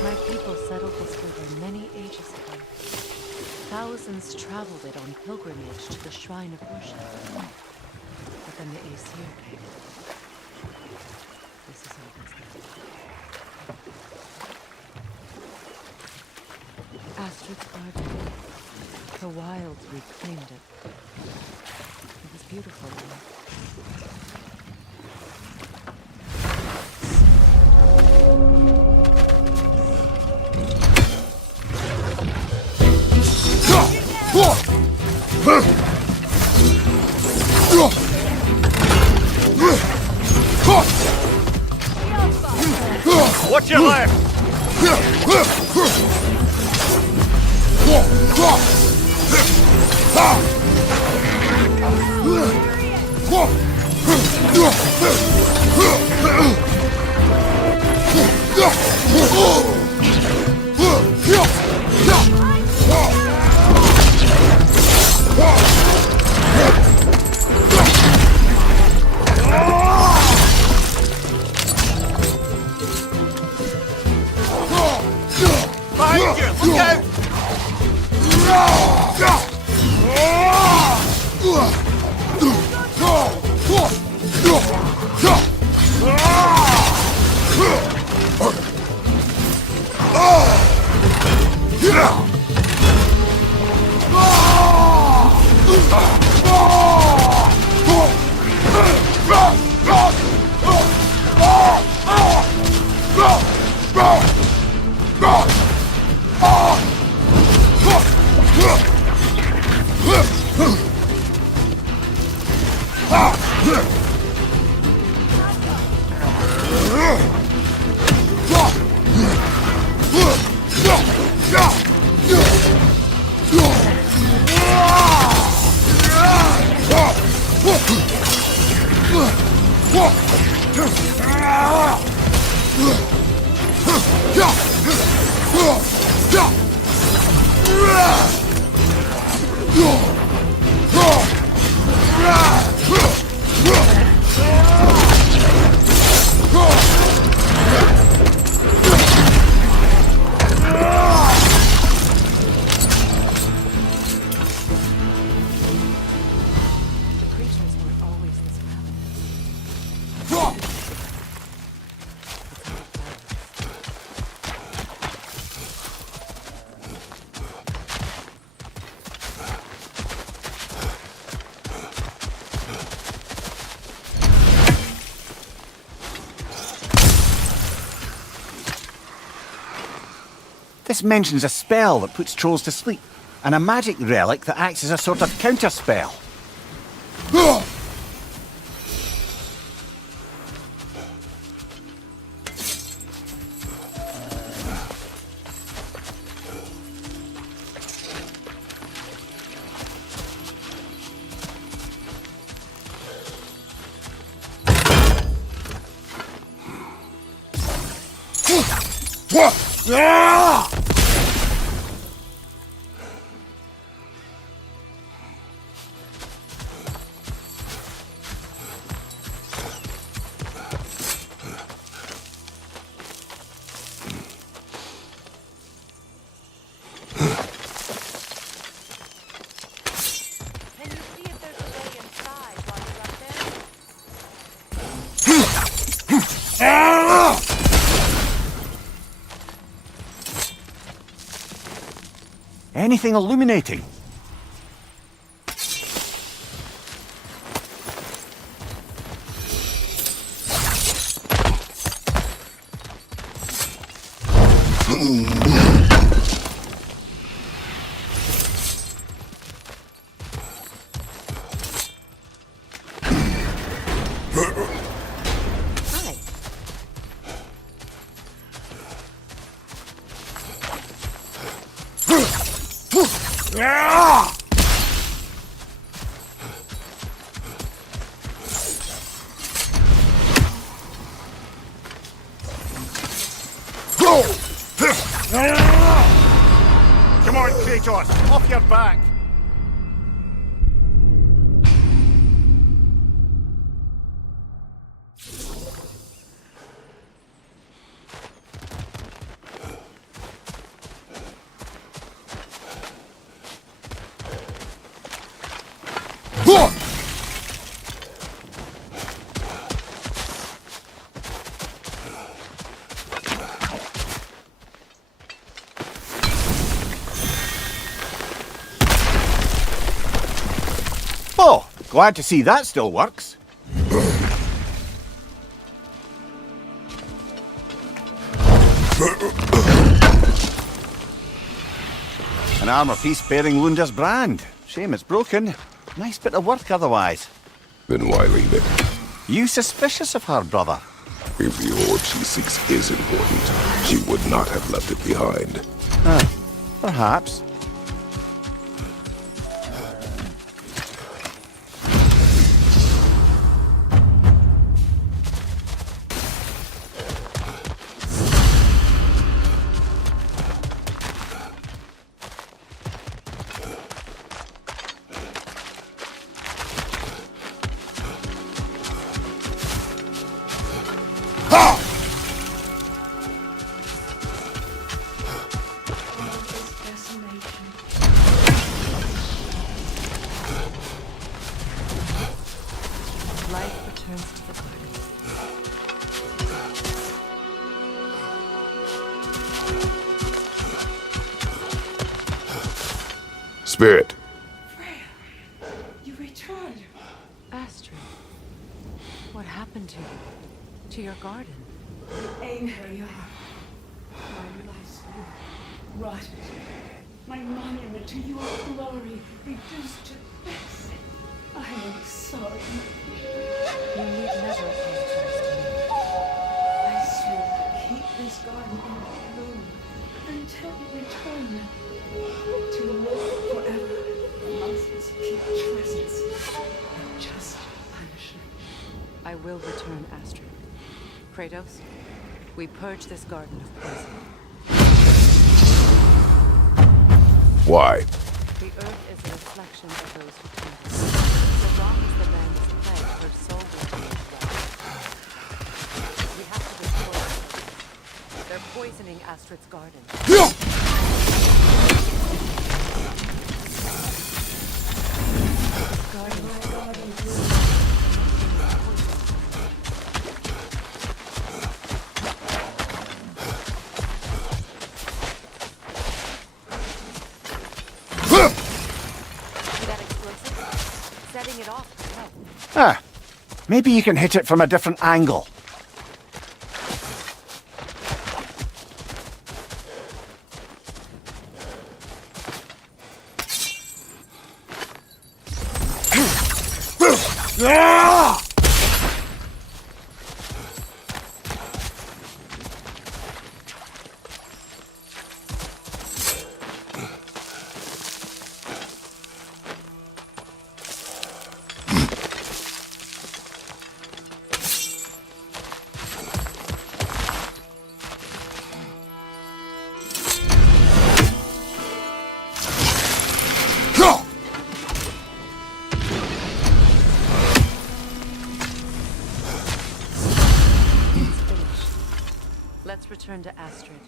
My people settled this river many ages ago. Thousands traveled it on pilgrimage to the shrine of worship. But then the Aesir came. This is all that's left. Astrid's garden. The wilds reclaimed it. It was beautiful then. Watch your left! Behind you! Look out! Creatures weren't always this ravenous. This mentions a spell that puts trolls to sleep, and a magic relic that acts as a sort of counterspell. Can you see if there's a way inside while you're up there? Anything illuminating? Come on, Kratos, off your back! Oh, glad to see that still works. An armor piece bearing Lunda's brand. Shame it's broken. Nice bit of work otherwise. Then why leave it? You suspicious of her, brother? If the orb she seeks is important, she would not have left it behind. Perhaps. Life returns to the garden. Spirit, You returned. Astrid, what happened to you? To your garden? Anger, you are. My life's work rotted. My monument to your glory reduced to dust. I am sorry. You need never apologize to me. I swear to keep this garden in bloom until you return to live forever amongst its pure presence of just punishment. I will return, Astrid. Kratos, we purge this garden of poison. why? The earth is a reflection of those who tend it. So long as the land is plagued, her soul will be well. We have to destroy it. They're poisoning Astrid's garden. See that explosive? Setting it off could help. Ah, maybe you can hit it from a different angle. Let's return to Astrid.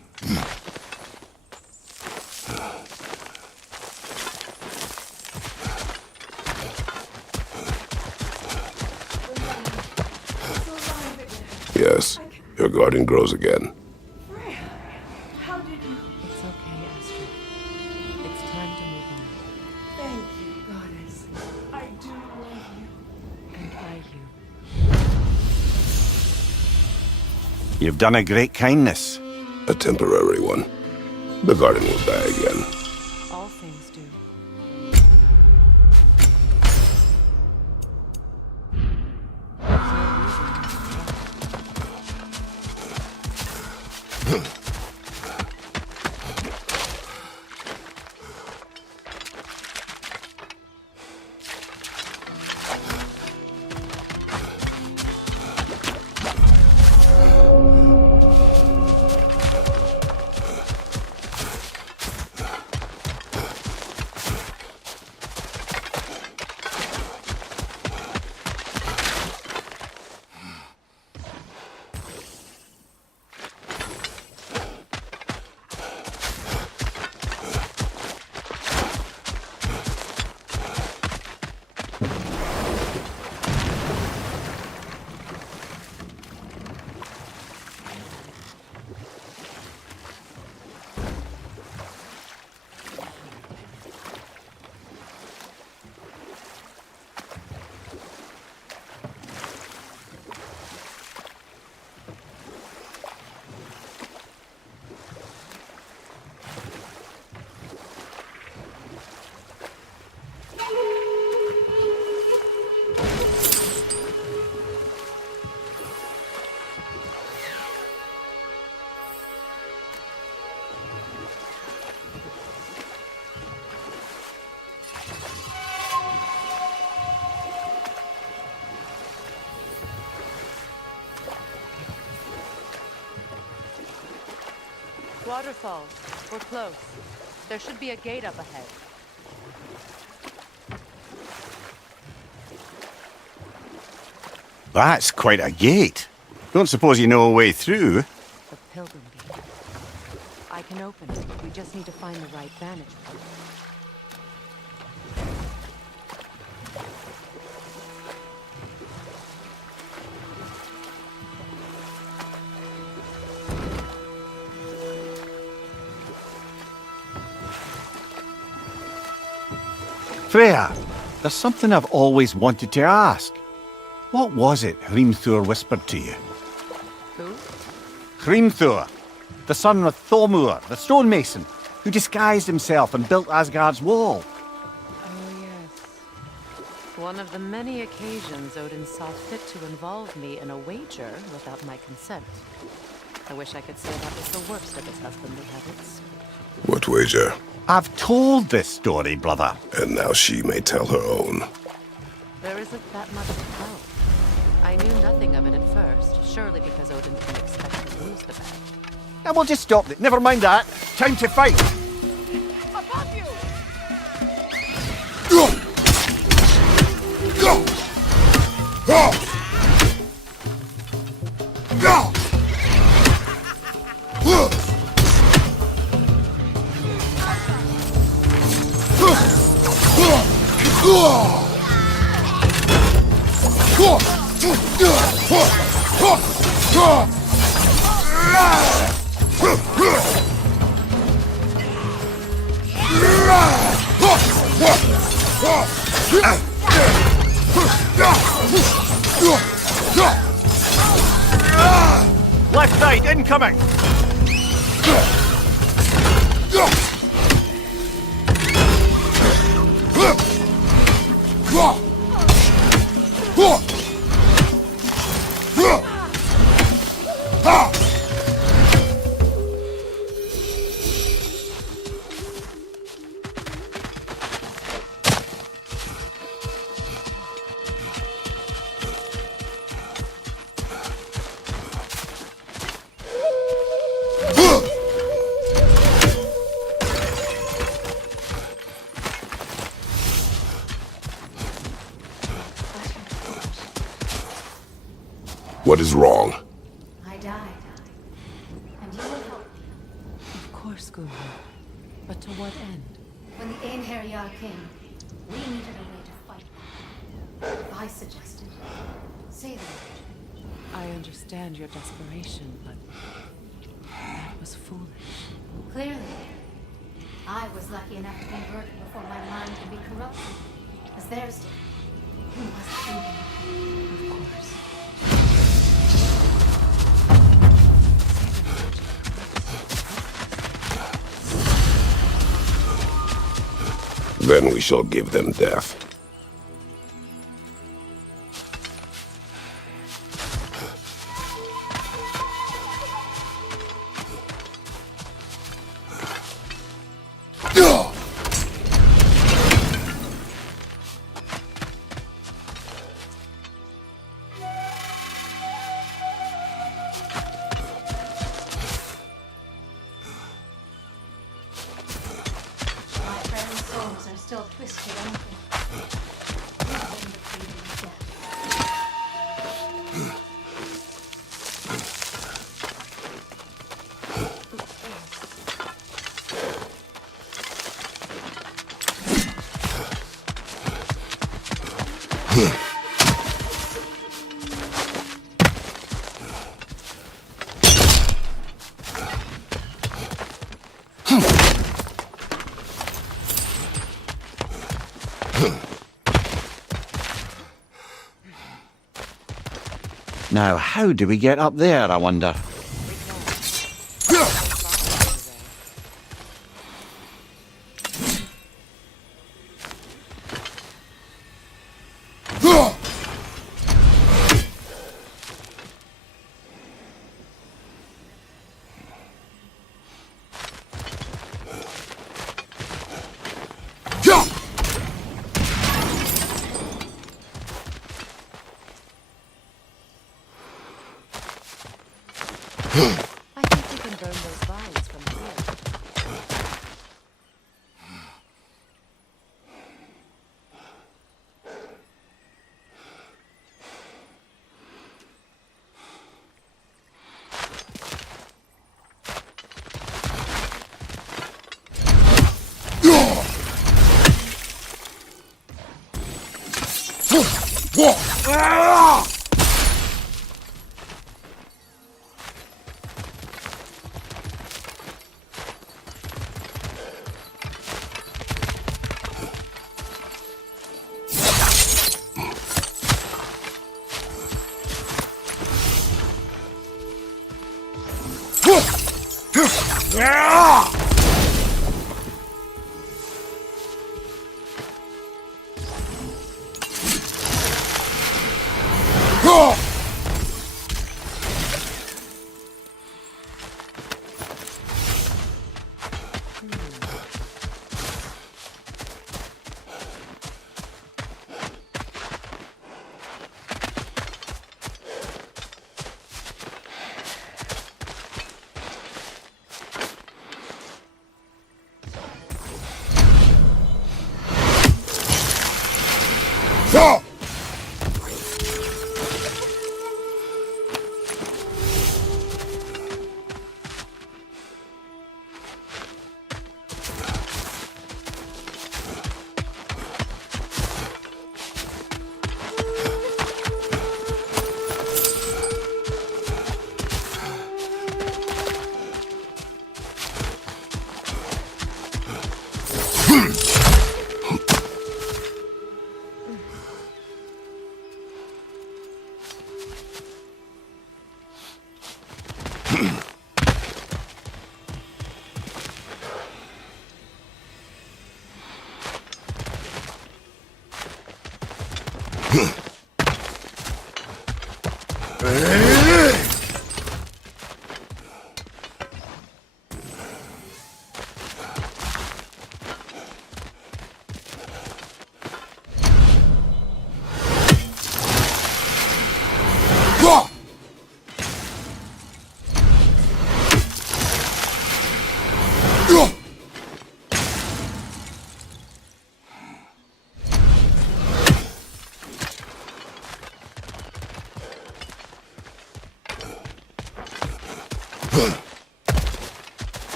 Yes, your garden grows again. Freya, how did you... It's okay, Astrid. It's time to move on. Thank you, goddess. I do love you. And I you. You've done a great kindness. A temporary one. The garden will die again. All things do. There's no reason to stop. Waterfall. We're close. There should be a gate up ahead. That's quite a gate. Don't suppose you know a way through? The Pilgrim Gate. I can open it. We just need to find the right vantage point. Freya, there's something I've always wanted to ask. What was it Hrimthur whispered to you? Who? Hrimthur, the son of Thormur, the stonemason, who disguised himself and built Asgard's wall. Oh, yes. One of the many occasions Odin saw fit to involve me in a wager without my consent. I wish I could say that was the worst of his husbandly habits. What wager? I've told this story, brother. And now she may tell her own. There isn't that much to tell. I knew nothing of it at first, surely because Odin didn't expect to lose the bet. And we'll just stop it. Never mind that. Time to fight. Above you! Left side, incoming! What is wrong? I died. And you will help me. Of course, Gunnar. But to what end? When the Einherjar came, we needed a way to fight back. I suggested. Say the word. I understand your desperation, but that was foolish. Clearly. I was lucky enough to convert it before my mind could be corrupted, as theirs did. Who wasn't thinking? Of course. Then we shall give them death. My friends' souls are still twisted, aren't they? Give them the freedom of death. Now, how do we get up there, I wonder?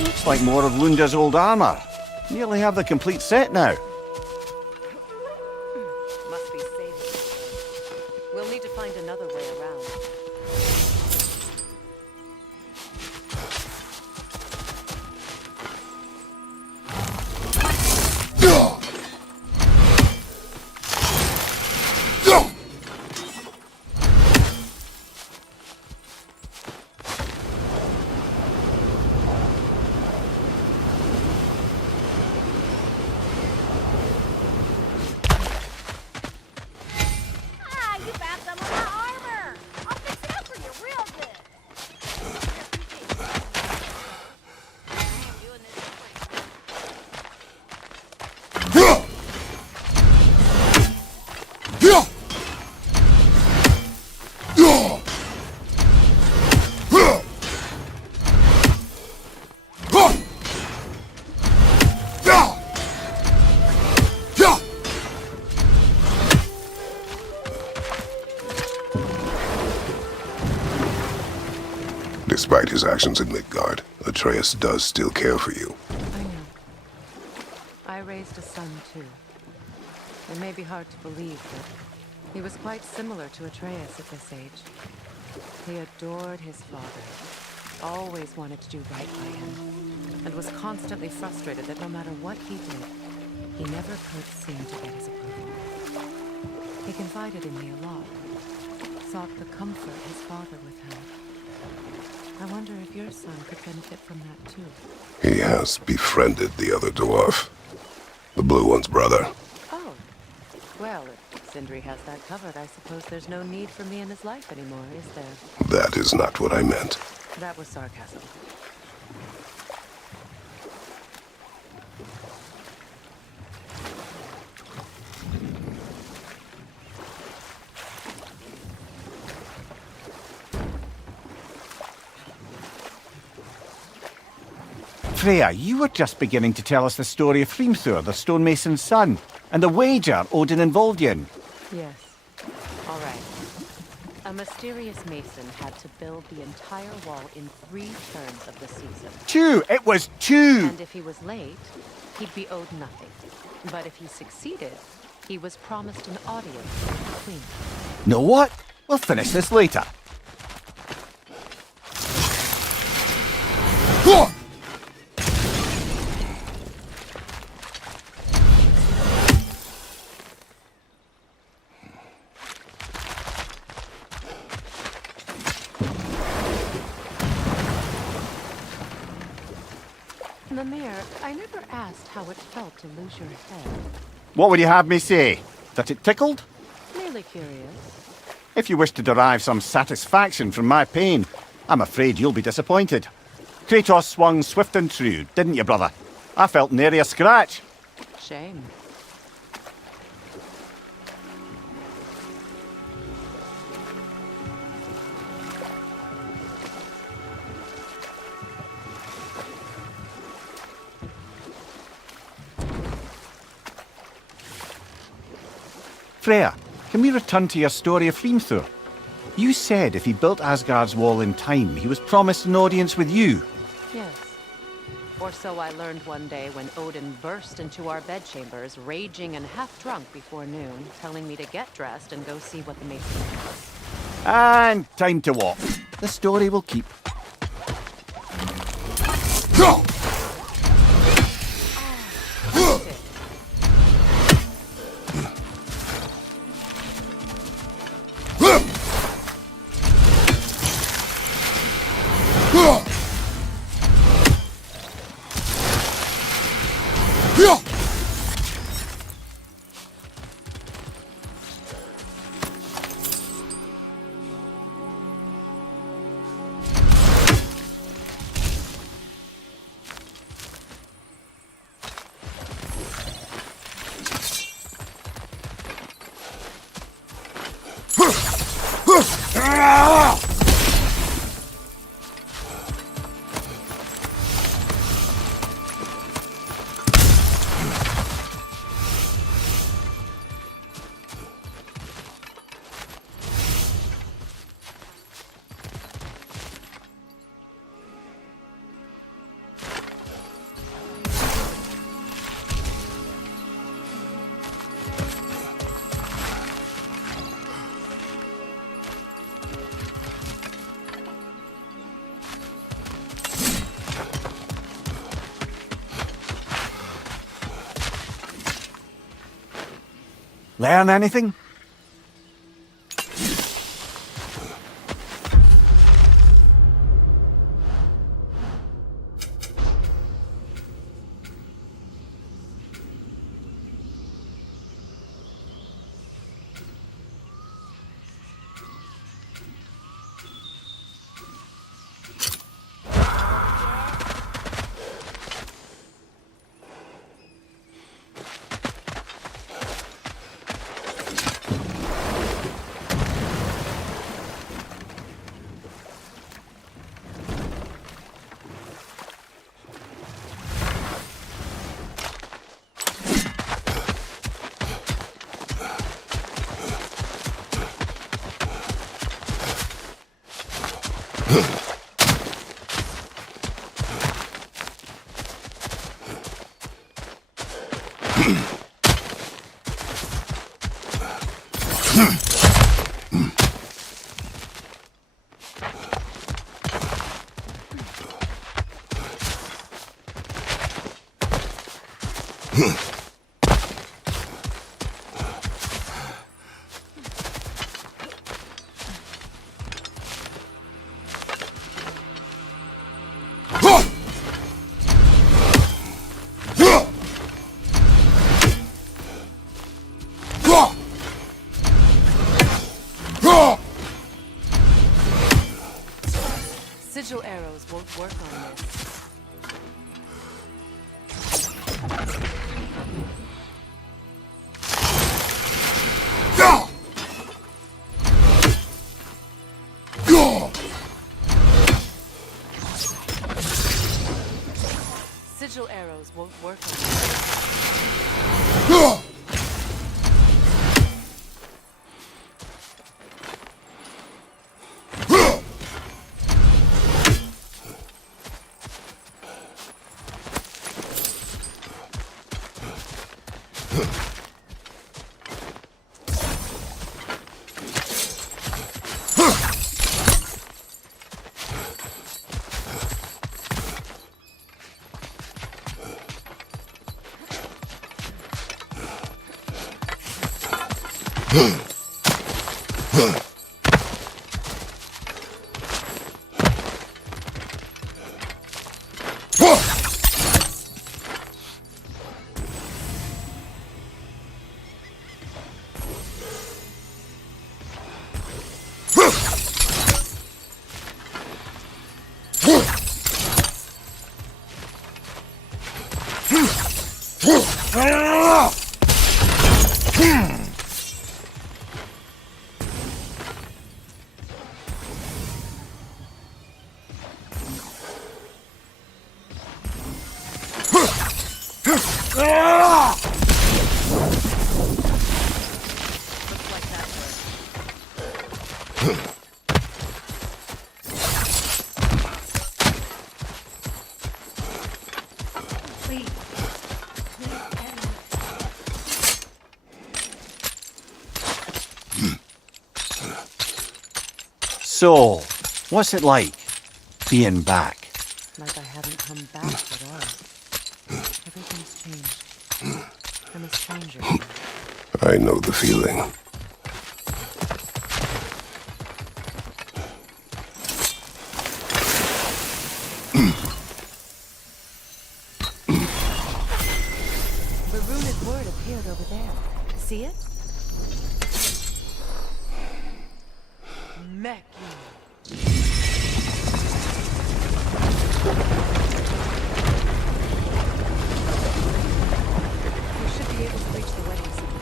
Looks like more of Lunda's old armor. Nearly have the complete set now. Must be safe. We'll need to find another way around. Ah, you found some of my armor. I'll fix it up for you real good. I am doing this Despite his actions in Midgard, Atreus does still care for you. I know. I raised a son, too. It may be hard to believe, but he was quite similar to Atreus at this age. He adored his father, always wanted to do right by him, and was constantly frustrated that no matter what he did, he never could seem to get his approval. He confided in me a lot, sought to comfort his father with him. I wonder if your son could benefit from that, too. He has befriended the other dwarf. The blue one's brother. Oh. Well, if Sindri has that covered, I suppose there's no need for me in his life anymore, is there? That is not what I meant. That was sarcasm. Freya, you were just beginning to tell us the story of Hrimthur, the stonemason's son, and the wager Odin involved you in. Yes. All right. A mysterious mason had to build the entire wall in 3 turns of the season. 2! It was 2! And if he was late, he'd be owed nothing. But if he succeeded, he was promised an audience with the queen. Know what? We'll finish this later. Mimir, I never asked how it felt to lose your head. What would you have me say? That it tickled? Merely curious. If you wish to derive some satisfaction from my pain, I'm afraid you'll be disappointed. Kratos swung swift and true, didn't you, brother? I felt nary a scratch. Shame. Freya, can we return to your story of Hrimthur? You said if he built Asgard's wall in time, he was promised an audience with you. Yes. Or so I learned one day when Odin burst into our bedchambers, raging and half-drunk before noon, telling me to get dressed and go see what the mason was. And time to walk. The story will keep. Learn anything? Sigil arrows won't work on this. Sigil arrows won't work on Please. Please end it. So, what's it like, being back? like I haven't come back at all. Everything's changed. I'm a stranger here. I know the feeling. The runic word appeared over there. See it? Meki. We should be able to reach the wedding center.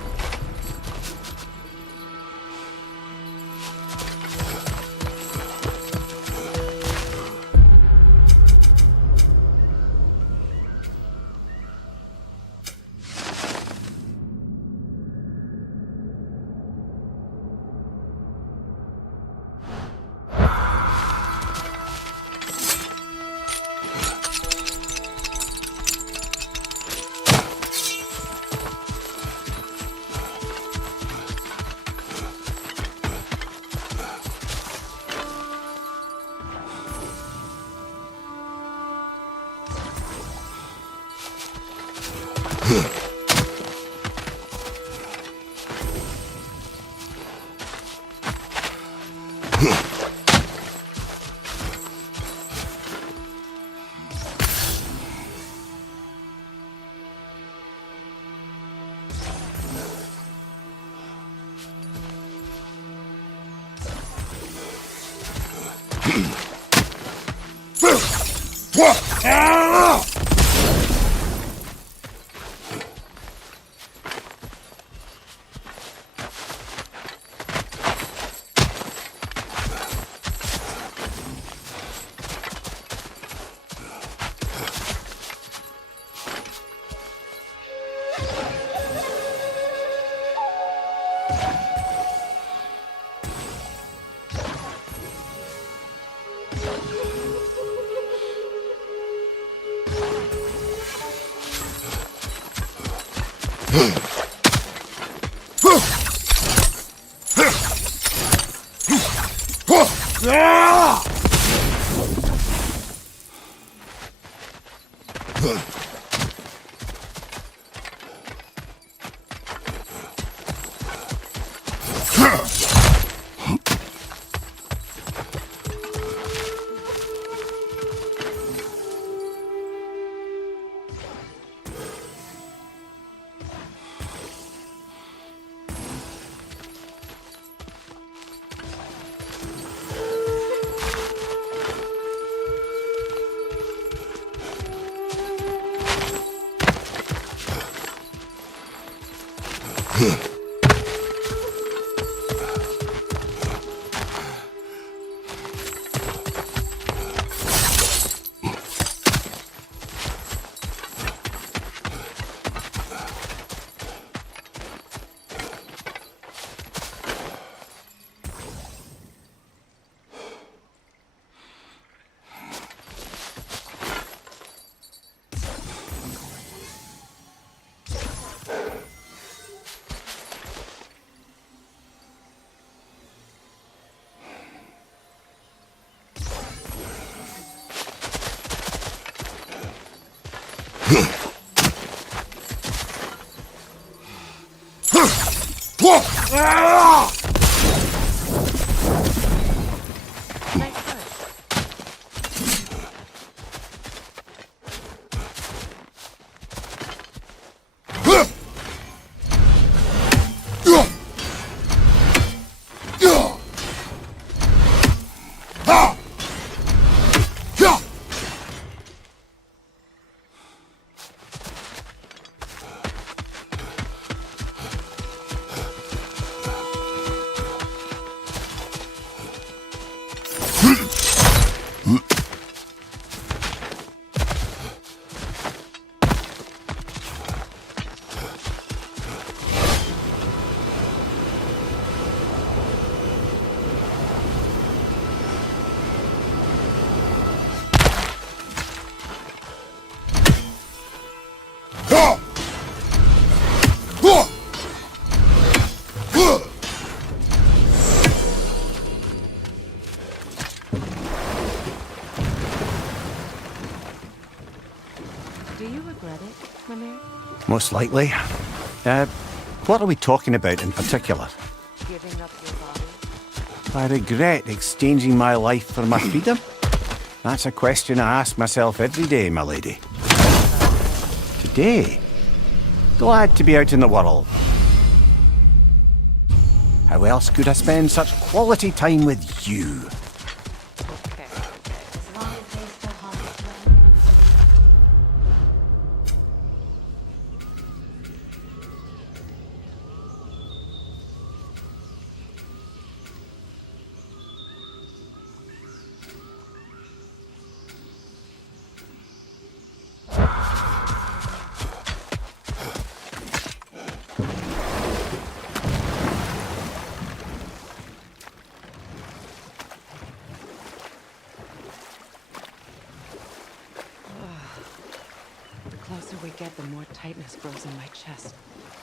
Nice touch. Do you regret it, Mimir? Most likely. What are we talking about in particular? Giving up your body? I regret exchanging my life for my freedom? That's a question I ask myself every day, my lady. Today, glad to be out in the world. How else could I spend such quality time with you? Okay. As long as they still haunt the throne. The closer we get, the more tightness grows in my chest.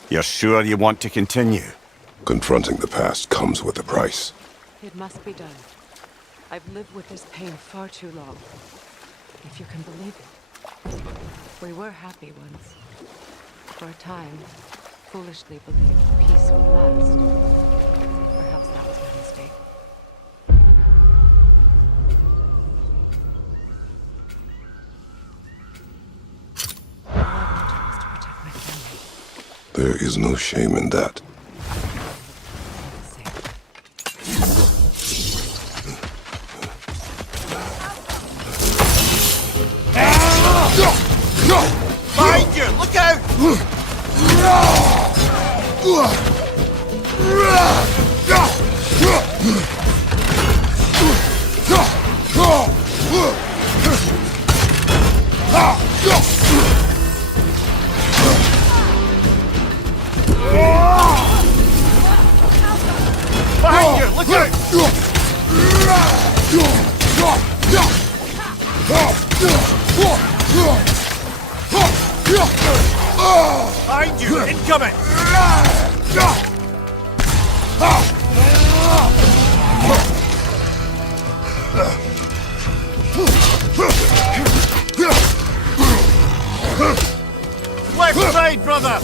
You're sure you want to continue? Confronting the past comes with a price. It must be done. I've lived with this pain far too long. If you can believe it. We were happy once. For a time, foolishly believed peace would last. Perhaps that was my mistake. All I wanted was to protect my family. There is no shame in that. Behind you! Look out! Behind you! Look out! Behind you! Incoming! Left side, brother!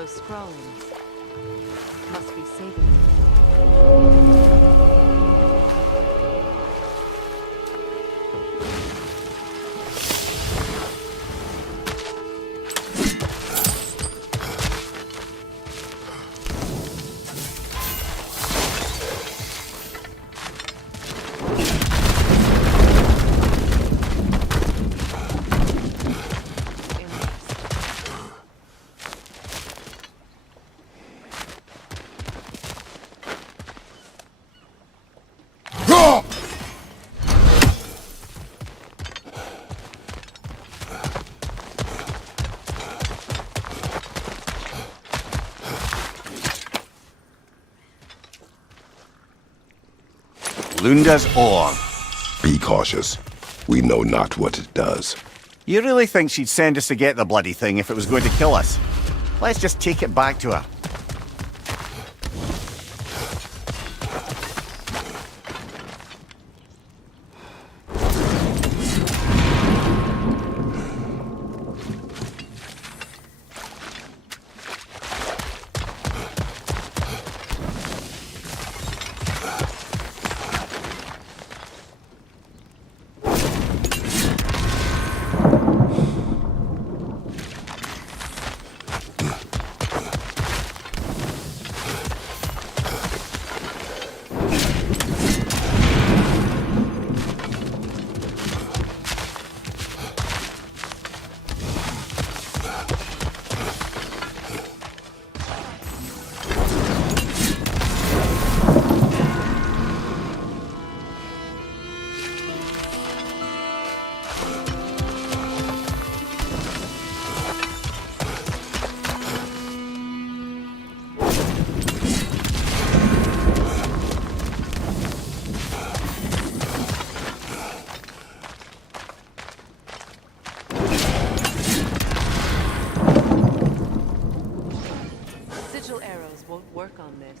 Those scrawlings must be saving. Lunda's ore. Be cautious. We know not what it does. You really think she'd send us to get the bloody thing if it was going to kill us? Let's just take it back to her. Won't work on this.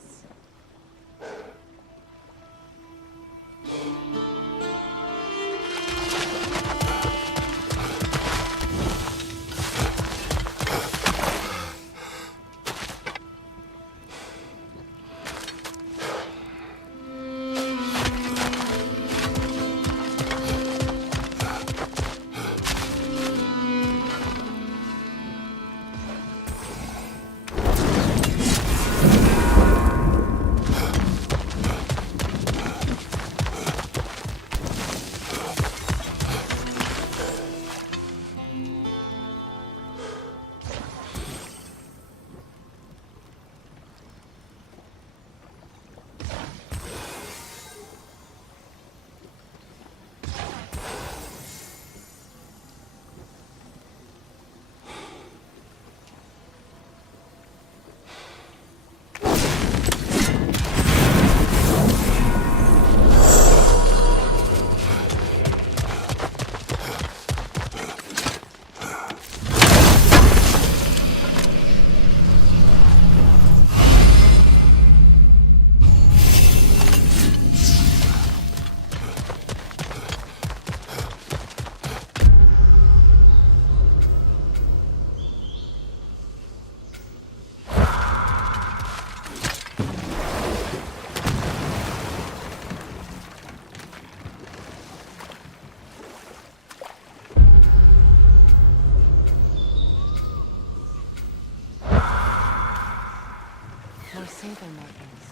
More saber markings.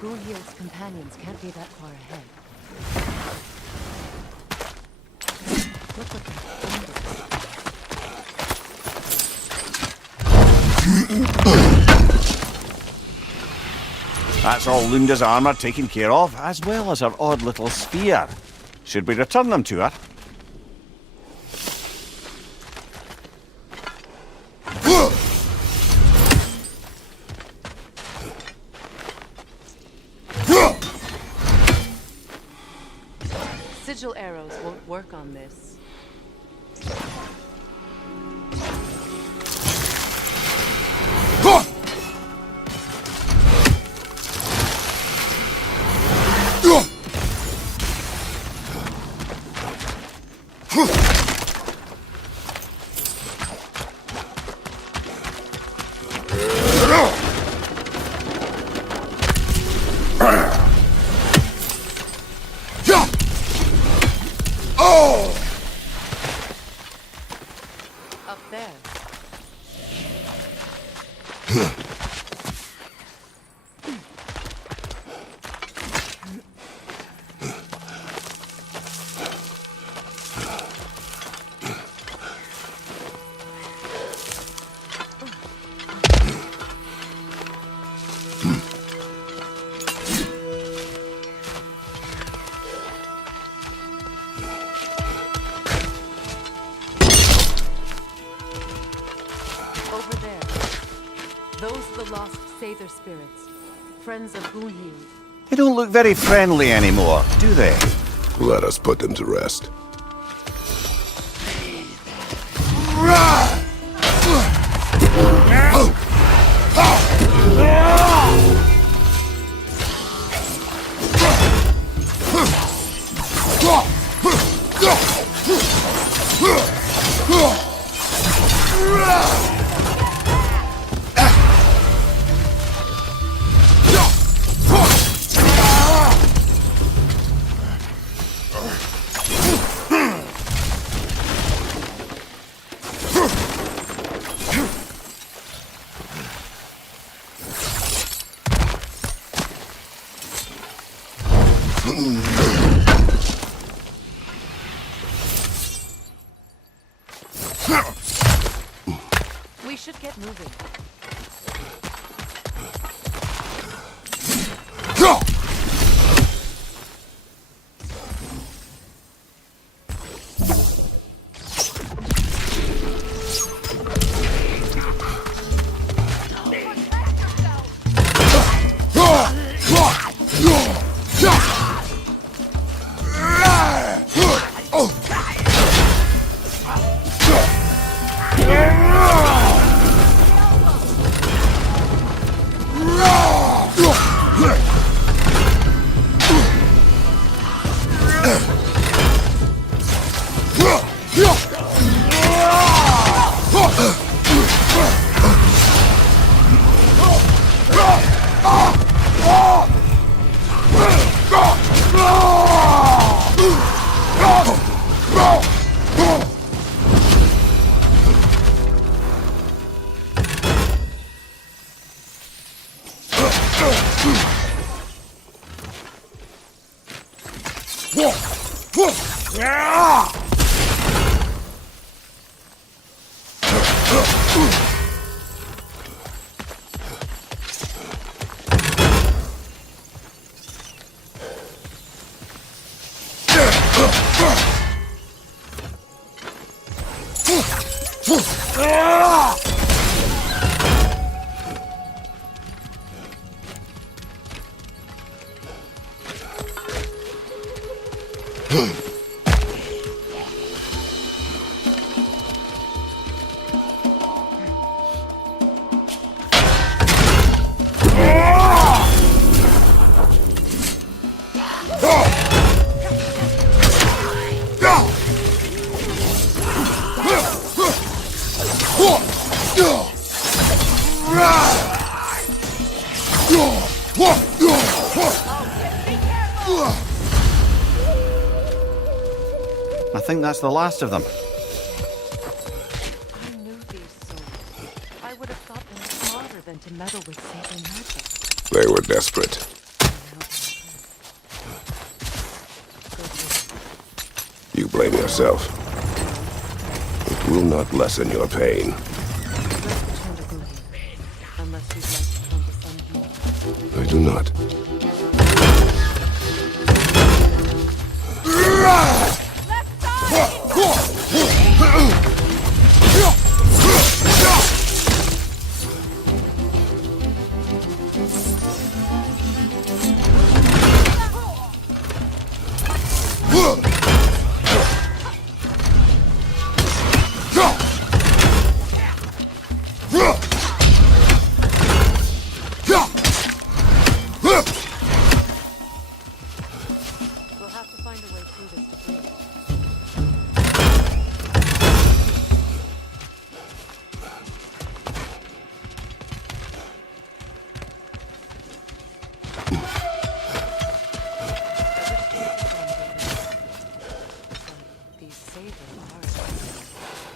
Gulhild's companions can't be that far ahead. Look what that That's all Lunda's armour taken care of, as well as her odd little sphere. Should we return them to her? Sigil arrows won't work on this. Up there. Over there. Those the lost Sather spirits. Friends of Gunhild. They don't look very friendly anymore, do they? Let us put them to rest. We should get moving. I think that's the last of them. I knew these souls. I would have thought them smarter than to meddle with Sather magic. They were desperate. You blame yourself. It will not lessen your pain. Let's return to Gunhild. Unless you'd like to come to some more. I do not. We'll have to find a way through this debris. These sabers are.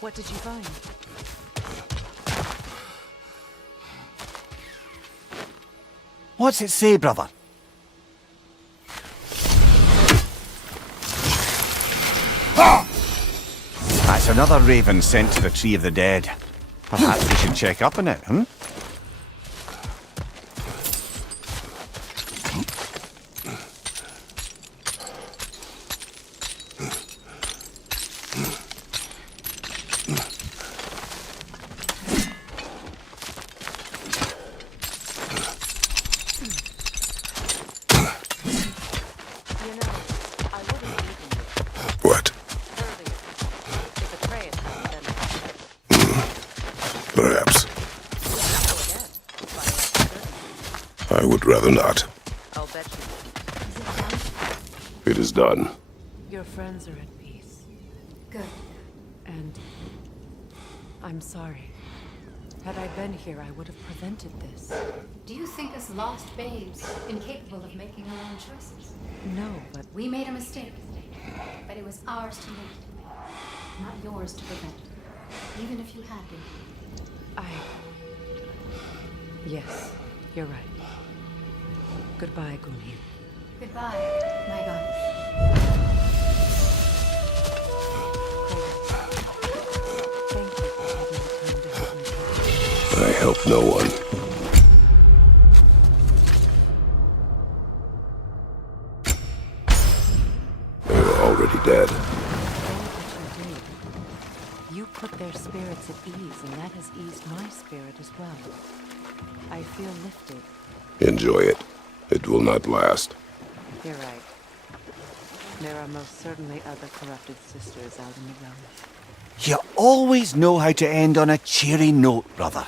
What did you find? What's it say, brother? That's another raven sent to the Tree of the Dead. Perhaps we should check up on it, hmm? What? Perhaps. I would rather not. I'll bet It is done. your friends are at peace. Good. And I'm sorry. Had I been here, I would have prevented this. Do you think us lost babes, incapable of making our own choices? No, but We made a mistake, but it was ours to make, not yours to prevent. Even if you had been. Yes, you're right. Goodbye, Gunhil. Goodbye, my goddess. Thank you for taking the time to help me. I help no one. dead. All that you did, you put their spirits at ease, and that has eased my spirit as well. I feel lifted. Enjoy it. It will not last. You're right. There are most certainly other corrupted sisters out in the realms. You always know how to end on a cheery note, brother.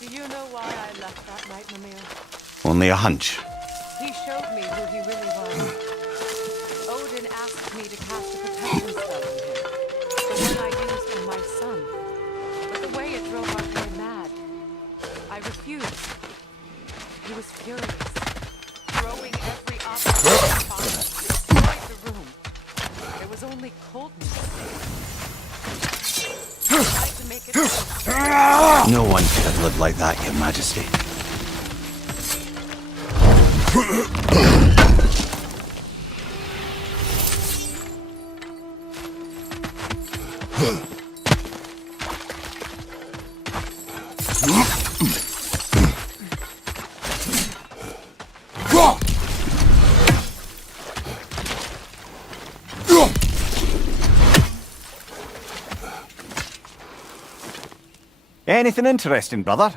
Do you know why I left that night, Mimir? Only a hunch. He showed me who he really was. Odin asked me to cast a protection spell on him. The one I used on my son. But the way it drove Arthur mad. I refused. He was furious. Throwing every obstacle he found, destroyed the room. There was only coldness. I tried to make it No one could have lived like that, Your Majesty. Anything interesting, brother?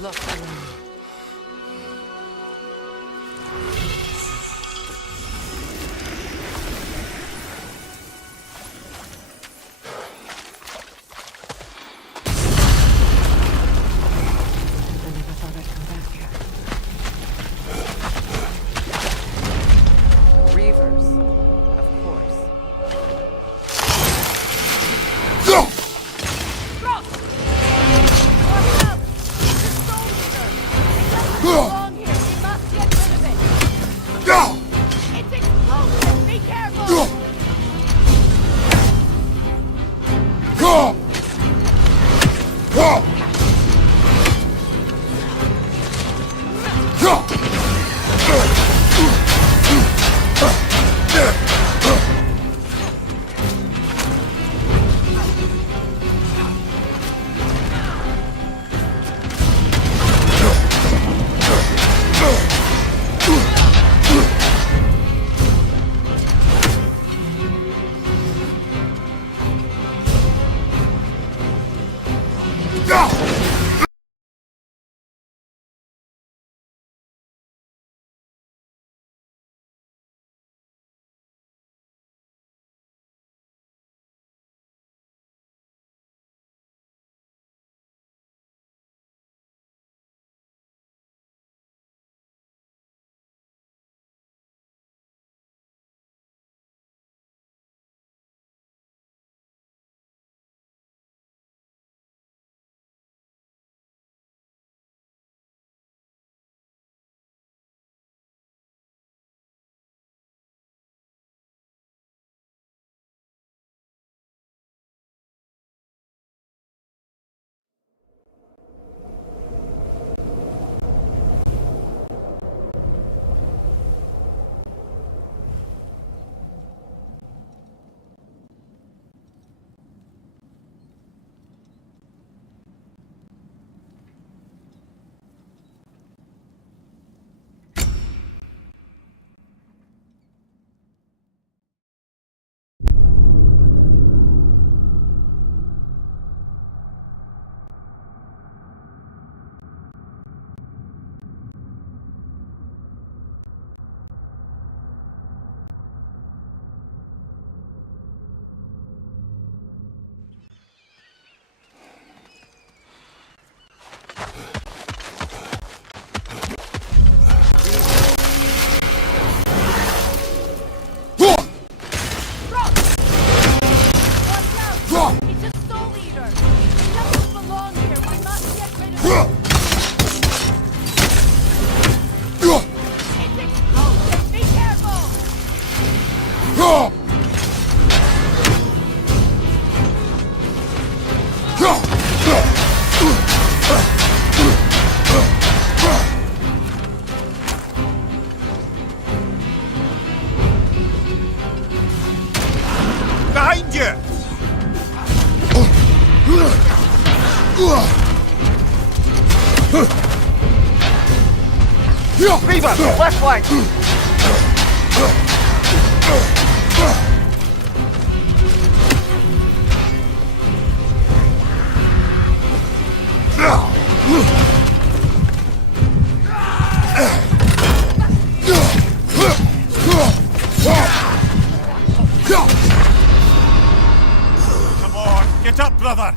Look around. I never thought I'd come back here. Reavers, of course. Watch out! The soul eater! Reaver, left flank! Come on, get up, brother!